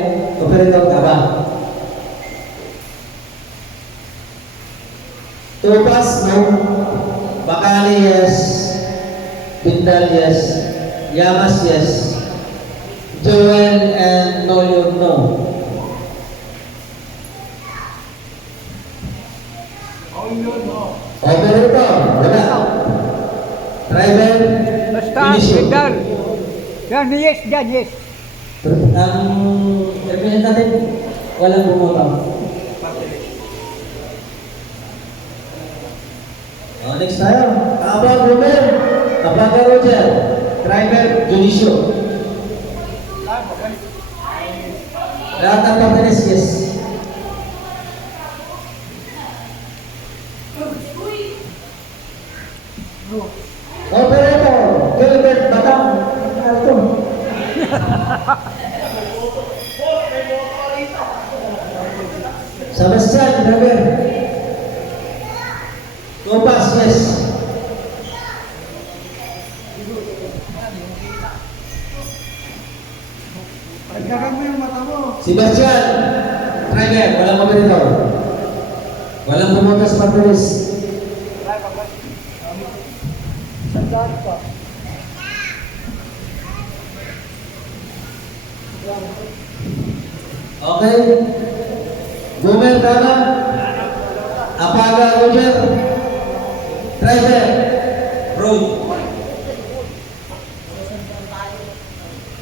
operator ka ba? Tobas, no. Bakali, yes. Pindal, yes. Llamas, yes. Joel and Nolio, no. Oh, yun, no. Operator, wala. Driver, Basta, Judicial. Pindal. Yan, yes, yan, yes. Ang representative, walang bumoto. Next tayo. Abang Ruben, Abaga Roger, driver, Judicial. Lahat ng pagkakas, yes. Operator, Gilbert Batang, Arto. Sebastian, driver. Tobas, yes. Pagkakan mo yung mata mo. Sebastian, driver, walang operator. Walang bumoto sa pagkakas. Sandaan pa. Okay. Gomer, tama. Apaga, Roger. Driver, Roy.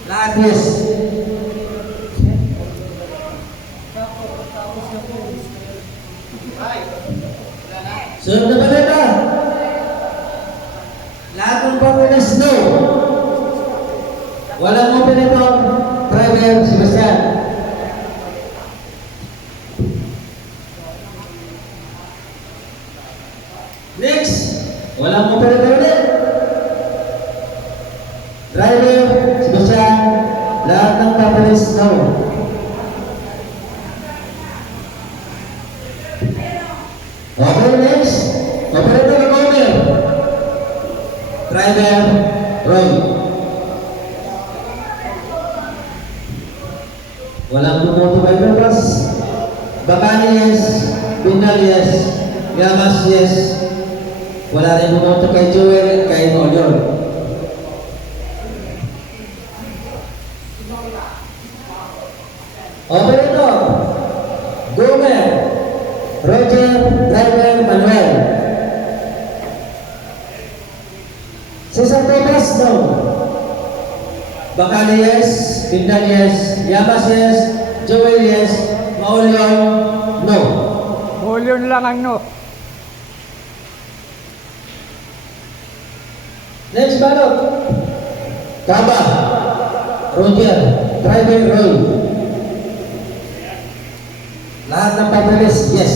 Lahat yes. Sunod na balita. Lahat ng papeles no. Walang operator. Driver, Sebastian. Next, walang operator ulit. Driver, Sebastian. Lahat ng papeles no. Okay, next. Operator Gomer. Driver, Roy. Walang bumoto by purpose. Bakani yes. Bindal yes. Yamas yes. Wala rin bumoto kay Joel at kay Nolion. Operator Gomer. Roger, Driver, Manuel. Cesar Torres, no. Bakali, yes. Bindal, yes. Yamas, yes. Joel, yes. Maulion, no. Mulyon lang ang no. Next balot. Kaba. Roger, Driver, Roy. Lahat ng papeles, yes.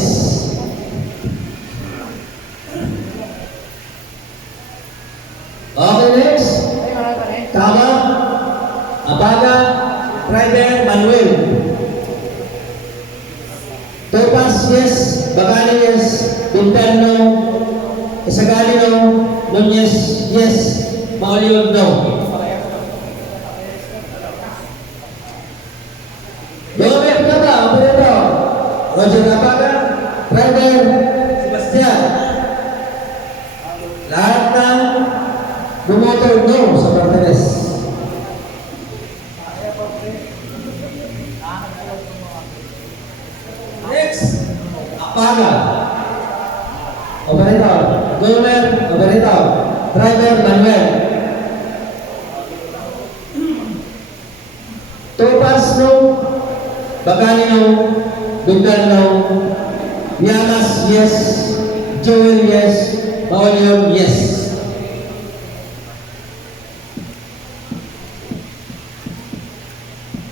Okay, next. Tama. Abaga. Driver, Manuel. Topas, yes. Bakali, yes. Bintang, no. Isagali, no. Nunez, yes. Maulion, no. Gomer, Kaba, operator. Roger Abaga, Driver, Sebastian. Lahat ng bumoto no sa papeles. Next, Abaga. Operator, Gomer, operator. Driver, Manuel. Topas no, Bakani no, Bindal no, Yamas yes, Joel yes, Maulion yes.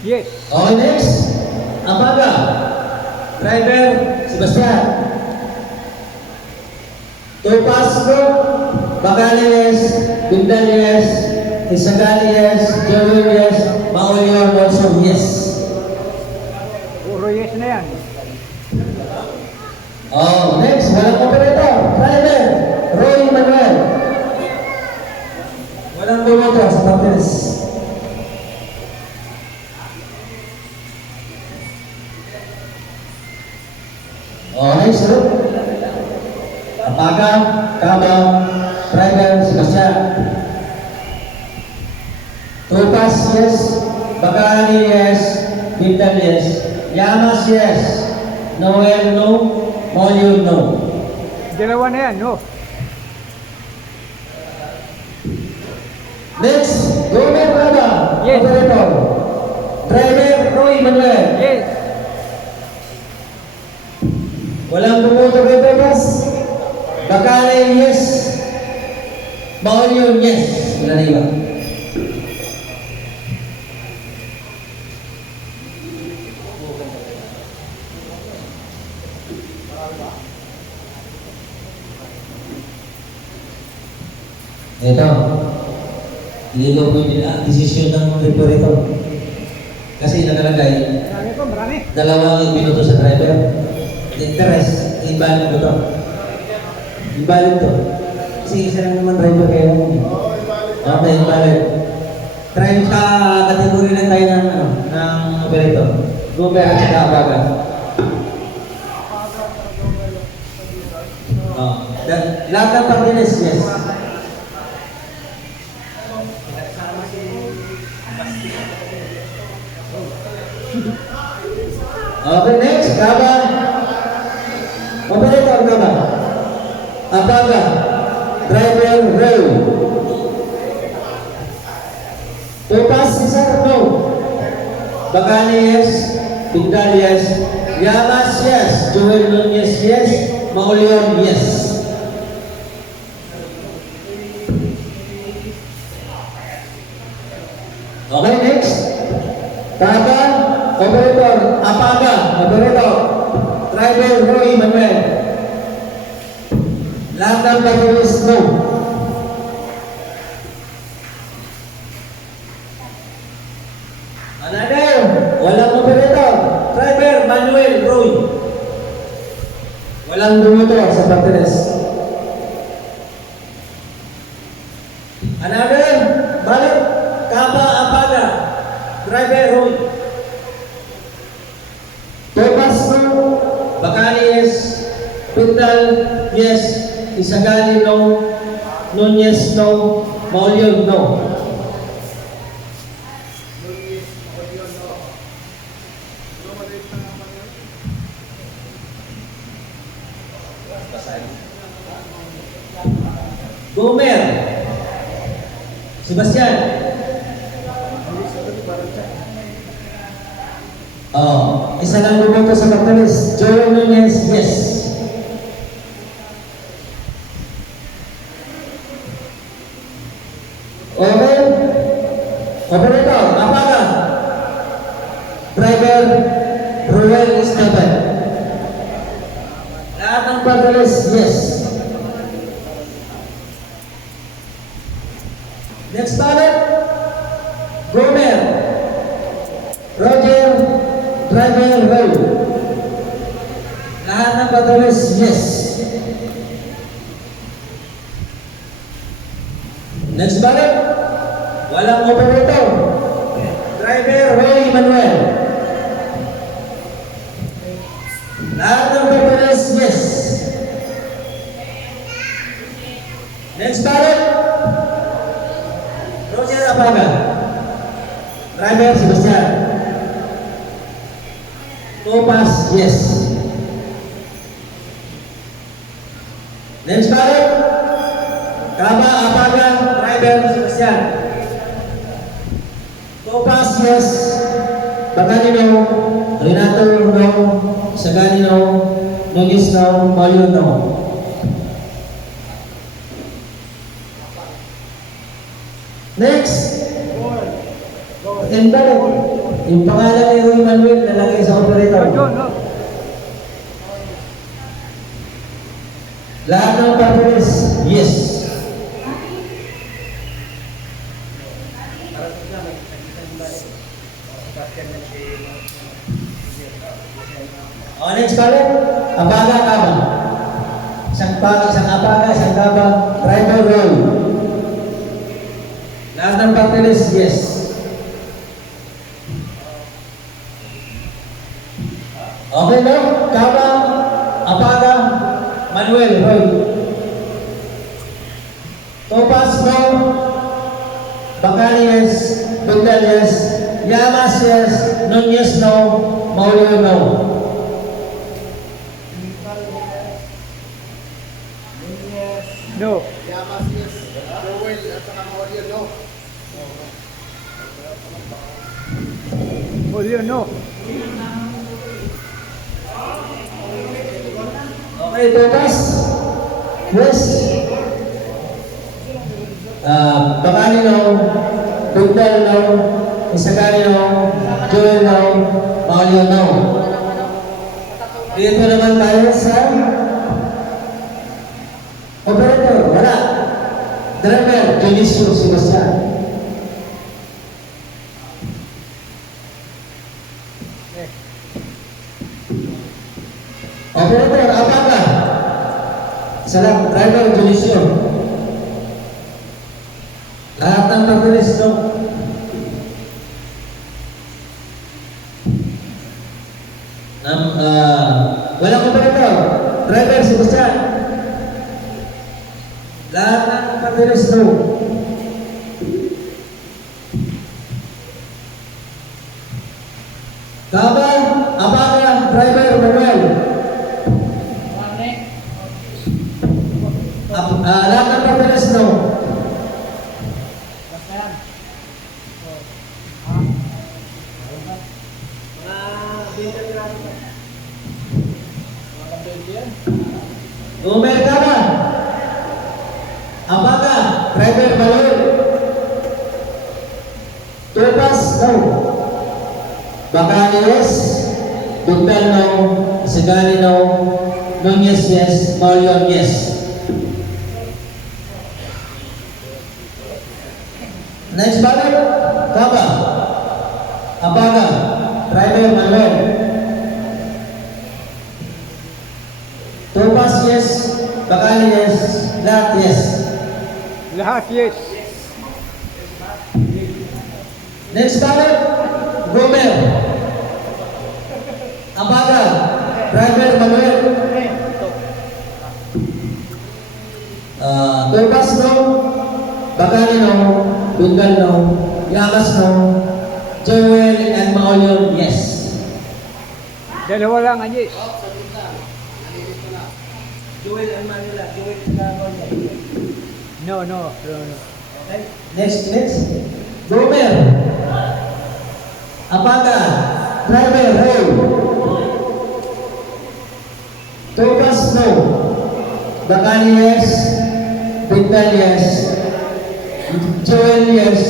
Yes. Okay, next. Abaga. Driver, Sebastian. Topas no, Bakani yes, Bindal yes, Isagali yes, Joel yes, Maulion also yes. Puro yes na yan. Oh, next, walang operator. Driver, Roy Manuel. Walang bumoto sa papeles. Oh, next, sunod. Abaga, Kaba, Driver, Sebastian. Topas, yes. Bakani, yes. Bintang, yes. Yamas, yes. Noel, no. Maulion, no. Dalawa na yan, no. Next, Gomer Kaba. Yes. Operator. Driver, Roy Manuel. Yes. Walang bumoto kay Pepas. Bakali, yes. Maulion, yes. Wala na iba. Ito. Hindi ko po yung desisyon ng operator. Kasi nakalagay, Marami po, marami. dalawang minuto sa driver. Interest, invalid ko to. Invalid to. Kasi isa lang naman driver kaya naman. Okay, invalid. Try sa kategory lang tayo ng, ng operator. Gomer at saka Abaga. Oh, lahat ng partiles, yes. Okay, next. Kaba. Operator, kaba. Apaga. Driver, row. Topas, sir, no. Bakani, yes. Pindal, yes. Yamas, yes. Joel Nunez, yes. Maulion, yes. Okay, next. Kaba. Operator, Apaga. Operator. Driver, Roy Manuel. Lahat ng bateries, no. Another, walang operator. Driver, Manuel, Roy. Walang bumotor sa bateries. Another, balik. Kaba, Apaga. Driver, Roy. Topas, no. Bakani, yes. Pindal, yes. Isagani, no. Nunez, no. Maulion, no. Gomer. Sebastian. Oh, isa lang bumoto sa kapitalis. Joel Nunez, yes. Okay. Operator, Apaga. Driver, Ruel Esteban. Lahat ng kapitalis, yes. Next ballot, Gomer. Roger, driver, row. Lahat ng patulis, yes. Next ballot, walang operator. Driver, Roy Manuel. Lahat ng patulis, yes. Next ballot, Roger Apaga. Driver, Sebastian. Topas, yes. Next ballot, Kaba, Apaga, driver, Sebastian. Topas, yes. Bakani, no. Renato, no. Sagani, no. Nugis, no. Maulion, no. Next, and ballot. Yung pangalan ni Roy Manuel nalagay sa operator. John, no? Lahat ng papeles, yes. O, next ballot, Apaga, Kaba. Isang Apaga, isang Kaba, driver, row. Lahat ng papeles, yes. Okay, no? Kaba, Apaga, Manuel, Roy. Topas, no. Bakani, yes. Pindal, yes. Yamas, yes. Nunez, no. Maulion, no. No. Yamas, yes. Joel, at saka Maulion, no. Maulion, no. Okay, Topas. Yes. Bakani, no. Pindal, no. Isagani, no. Joel, no. Maulion, no. Dito naman tayo sa operator, wala. Driver, Dionisio Sebastian. Operator, Apaga. Salam, driver, Dionisio. Lahat ng papeles, no? Walang operator. Driver, Sebastian. Lahat ng papeles, no? Kaba, Abaga, driver, Manuel. Lahat ng papeles, no? Gomer Kaba, Abaga, driver, Manuel. Tupas, no? Bakani, yes. Dugdal, no. Sigani, no. Nunez, yes. Maulion, yes. Next ballot, Kaba, Abaga, driver, Manuel. Tupas, yes. Bakani, yes. Lahat, yes. Lahat yes. Next ballot, Gomer, Abaga, driver, Manuel. Tupas, no. Bakani, no. Dugdal, no. Yakas, no. Joel and Maulion, yes. Dalawa lang ang yes. Joel and Manila. Joel and Manila. No. Next. Gomer, Abaga, driver, Ray. Tupas, no. Bakani, yes. Dugdal, yes. Joel, yes.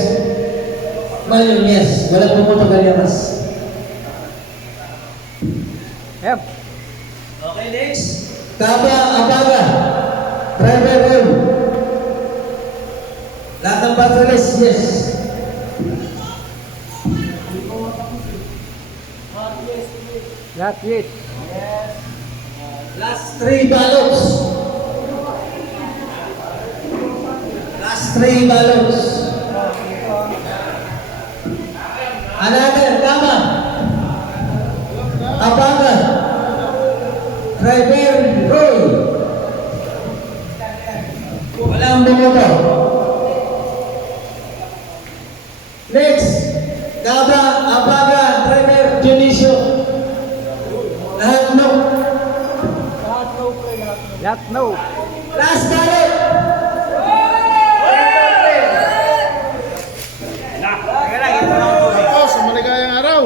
Maulion, yes. Wala pumunta Galiamas. Yep. Okay, next. Kaba, Abaga, driver, Ray. Lahat ng papeles, yes. Lahat yes. Last 3 ballots. Last 3 ballots. Another, Kaba, Abaga, driver, Roy. Walang bumoto. Next, Kaba, Abaga, driver, Dionisio. Lahat no. Lahat no. Last ballot. Ito, sa maligayang araw.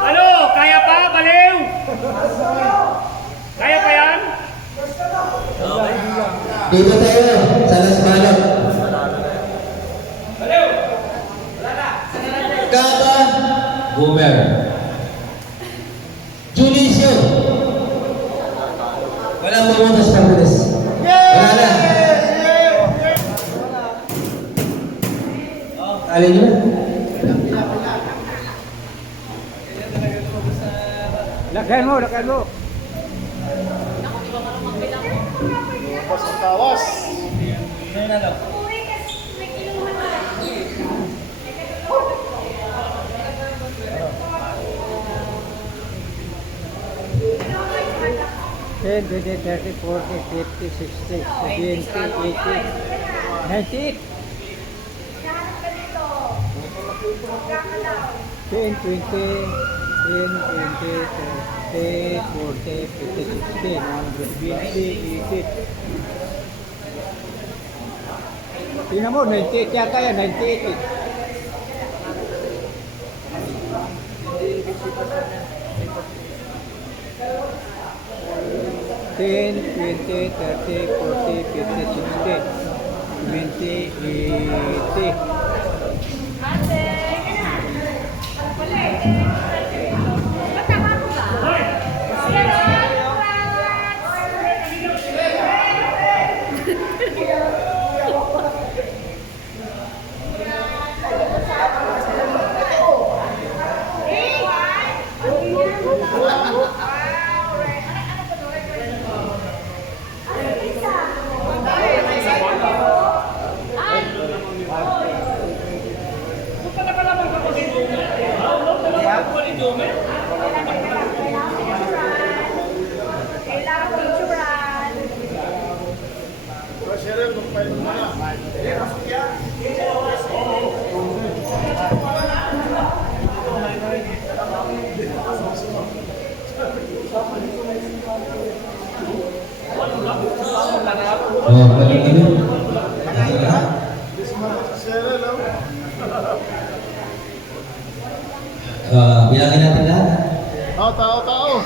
Ano? Kaya pa? Baliw? Kaya pa yan? Dito tayo sa last ballot. Kaba, Gomer. Dionisio. Walang bumoto sa papeles. Wala na. Kali nyo na. Lagyan mo. Pas ang tawas. Ten, 20, 30, 40, 50, 60, 70, 80, 98. 10, 20, 30, 40, 50, 60, 120, 80. Tingnan mo, 98 yata yan, 98 eh. Ten, 20, 30, 40, 50, 60, 70, 80. Sheriff, magpahin mo na. Oh, balik kami. Bilangin natin lahat. Tao.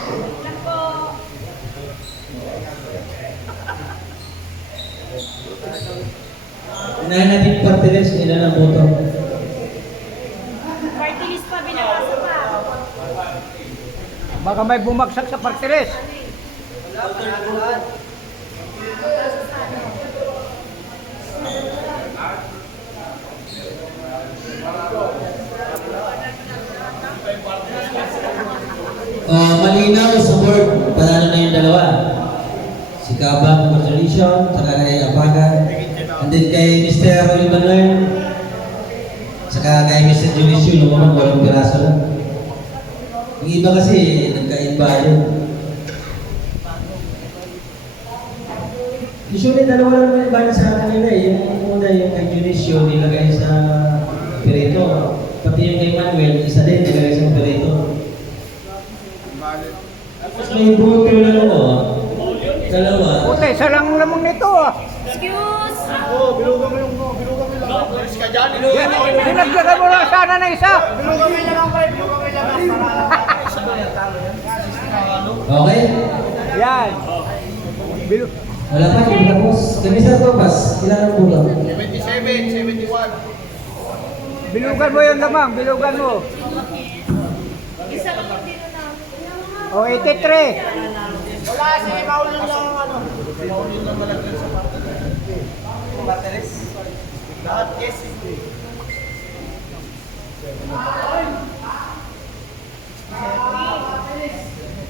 Unahin natin yung party list nila ng boto. Party list pa, binabasa pa. Baka may bumagsak sa party list. Malinaw sa board, panalo na yung dalawa. Si Kaba, congratulations, saka kay Apaga, and then kay Mr. Rolly Manuel, saka kay Mr. Julicio, lumamang walang piraso lang. Yung iba kasi, nagka-iba yun. Usually, dalawa lang naman yung balance sa kanila eh. Yung una, yung kay Julicio, nilagay sa Perito. Pati yung kay Manuel, isa din, nilagay sa Perito. Tapos may buto lang ako. Dalawa. Puti, isa lang lamang nito ah. Excuse! Bilugan mo yung lang. Alis ka dyan. Dinagdagan mo lang sana na isa. Bilugan mo yung lang, pre. Bilugan mo yung lang. Okay? Yan. Bilu Wala pa, hindi tapos. Kami sa Topas, ilan ang buto? 77, 71. bilugan mo yung lamang, bilugan mo. Isa lang yung dito na. O, 83. Wala si Maulin lang ano. Maulin lang malagyan sa parteres. Lahat yes.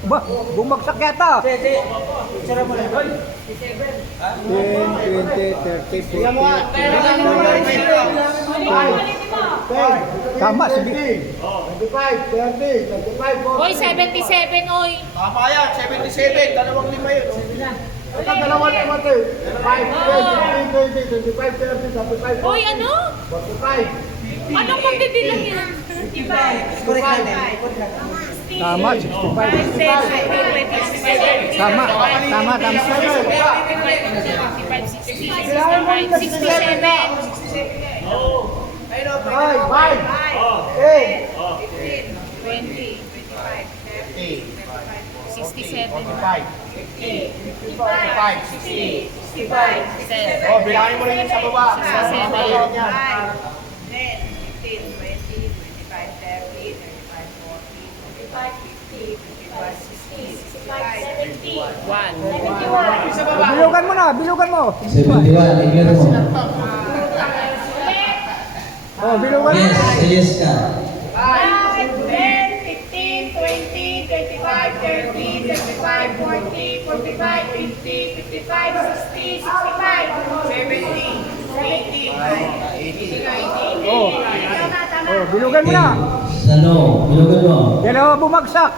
Ba, bumagsak yata. 10, 20, 30, 40. Tama, sige. 25, 30, 35, 40. Oy, 77, oy. Tama yan, 77. Dalawang lima yun. Ito, dalawang lima ito. 5, 10, 15, 20, 25, 30, 35, 40. Oy, ano? 45. Anong magbibilang yan? 55. Tama, 65. Tama, tama, tama. 67. Oh, bilangin mo rin yung sa baba. 71. Bilugan mo na, bilugan mo. 71, i-clear mo. Oh, bilugan mo. Yes, yes ka. 5, 10, 15, 20, 25, 30, 35, 40, 45, 50, 55, 60, 65, 70, 80, 80. Oh. Oh, bilugan mo na. Ano, bilugan mo. Dalawa bumagsak.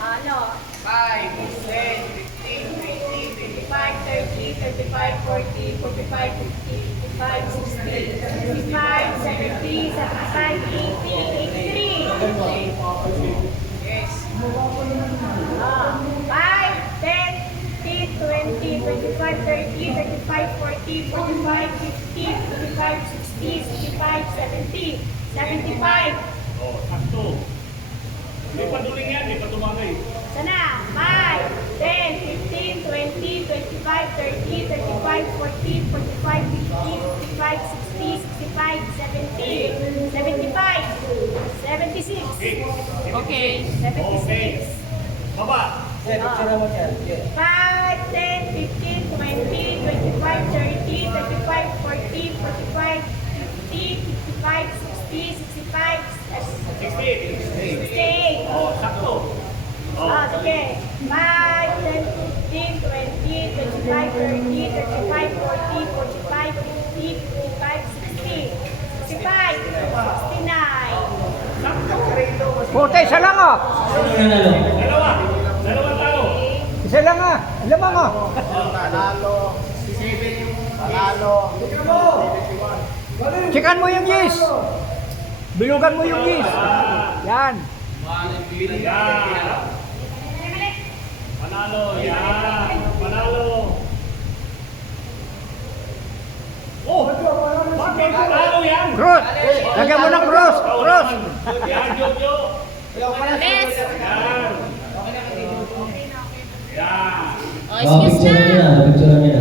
Ano? 5, 10, 15, 20, 25, 30, 35, 40, 45, 50, 55, 60, 65, 70, 75, 80, 83. Yes. 5, 10, 15, 20, 25, 30, 35, 40, 45, 50, 55, 60, 65, 70, 75. Oh, sakto. May paduling yan, may patumagay. Sana? 5, 10, 15, 20, 25, 30, 35, 40, 45, 50, 55, 60, 65, 70, 75, 76. Okay. 76. Baba. 5, 10, 15, 20, 25, 30, 35, 40, 45, 50, 55, 60, 65, 68. Oh, sakto. Ah, sige. 5, 10, 15, 20, 25, 30, 35, 40, 45, 50, 55, 60, 65, 69. Puti, isa lang ah. Sino nanalo? Dalawa. Dalawang talo. Isa lang ah. Lamang ah. Panalo. 7 yung panalo. Checkan mo yung yes. Bilugan mo yung yes. Yan. Yan. Panalo. Yan. Panalo. Oh, bakit? Talo yan. Cross! Lagyan mo ng cross! Cross! Yan, Jojo. Yes. Yan. Yan. Oh, excuse Picture na. niya na, picture niya na.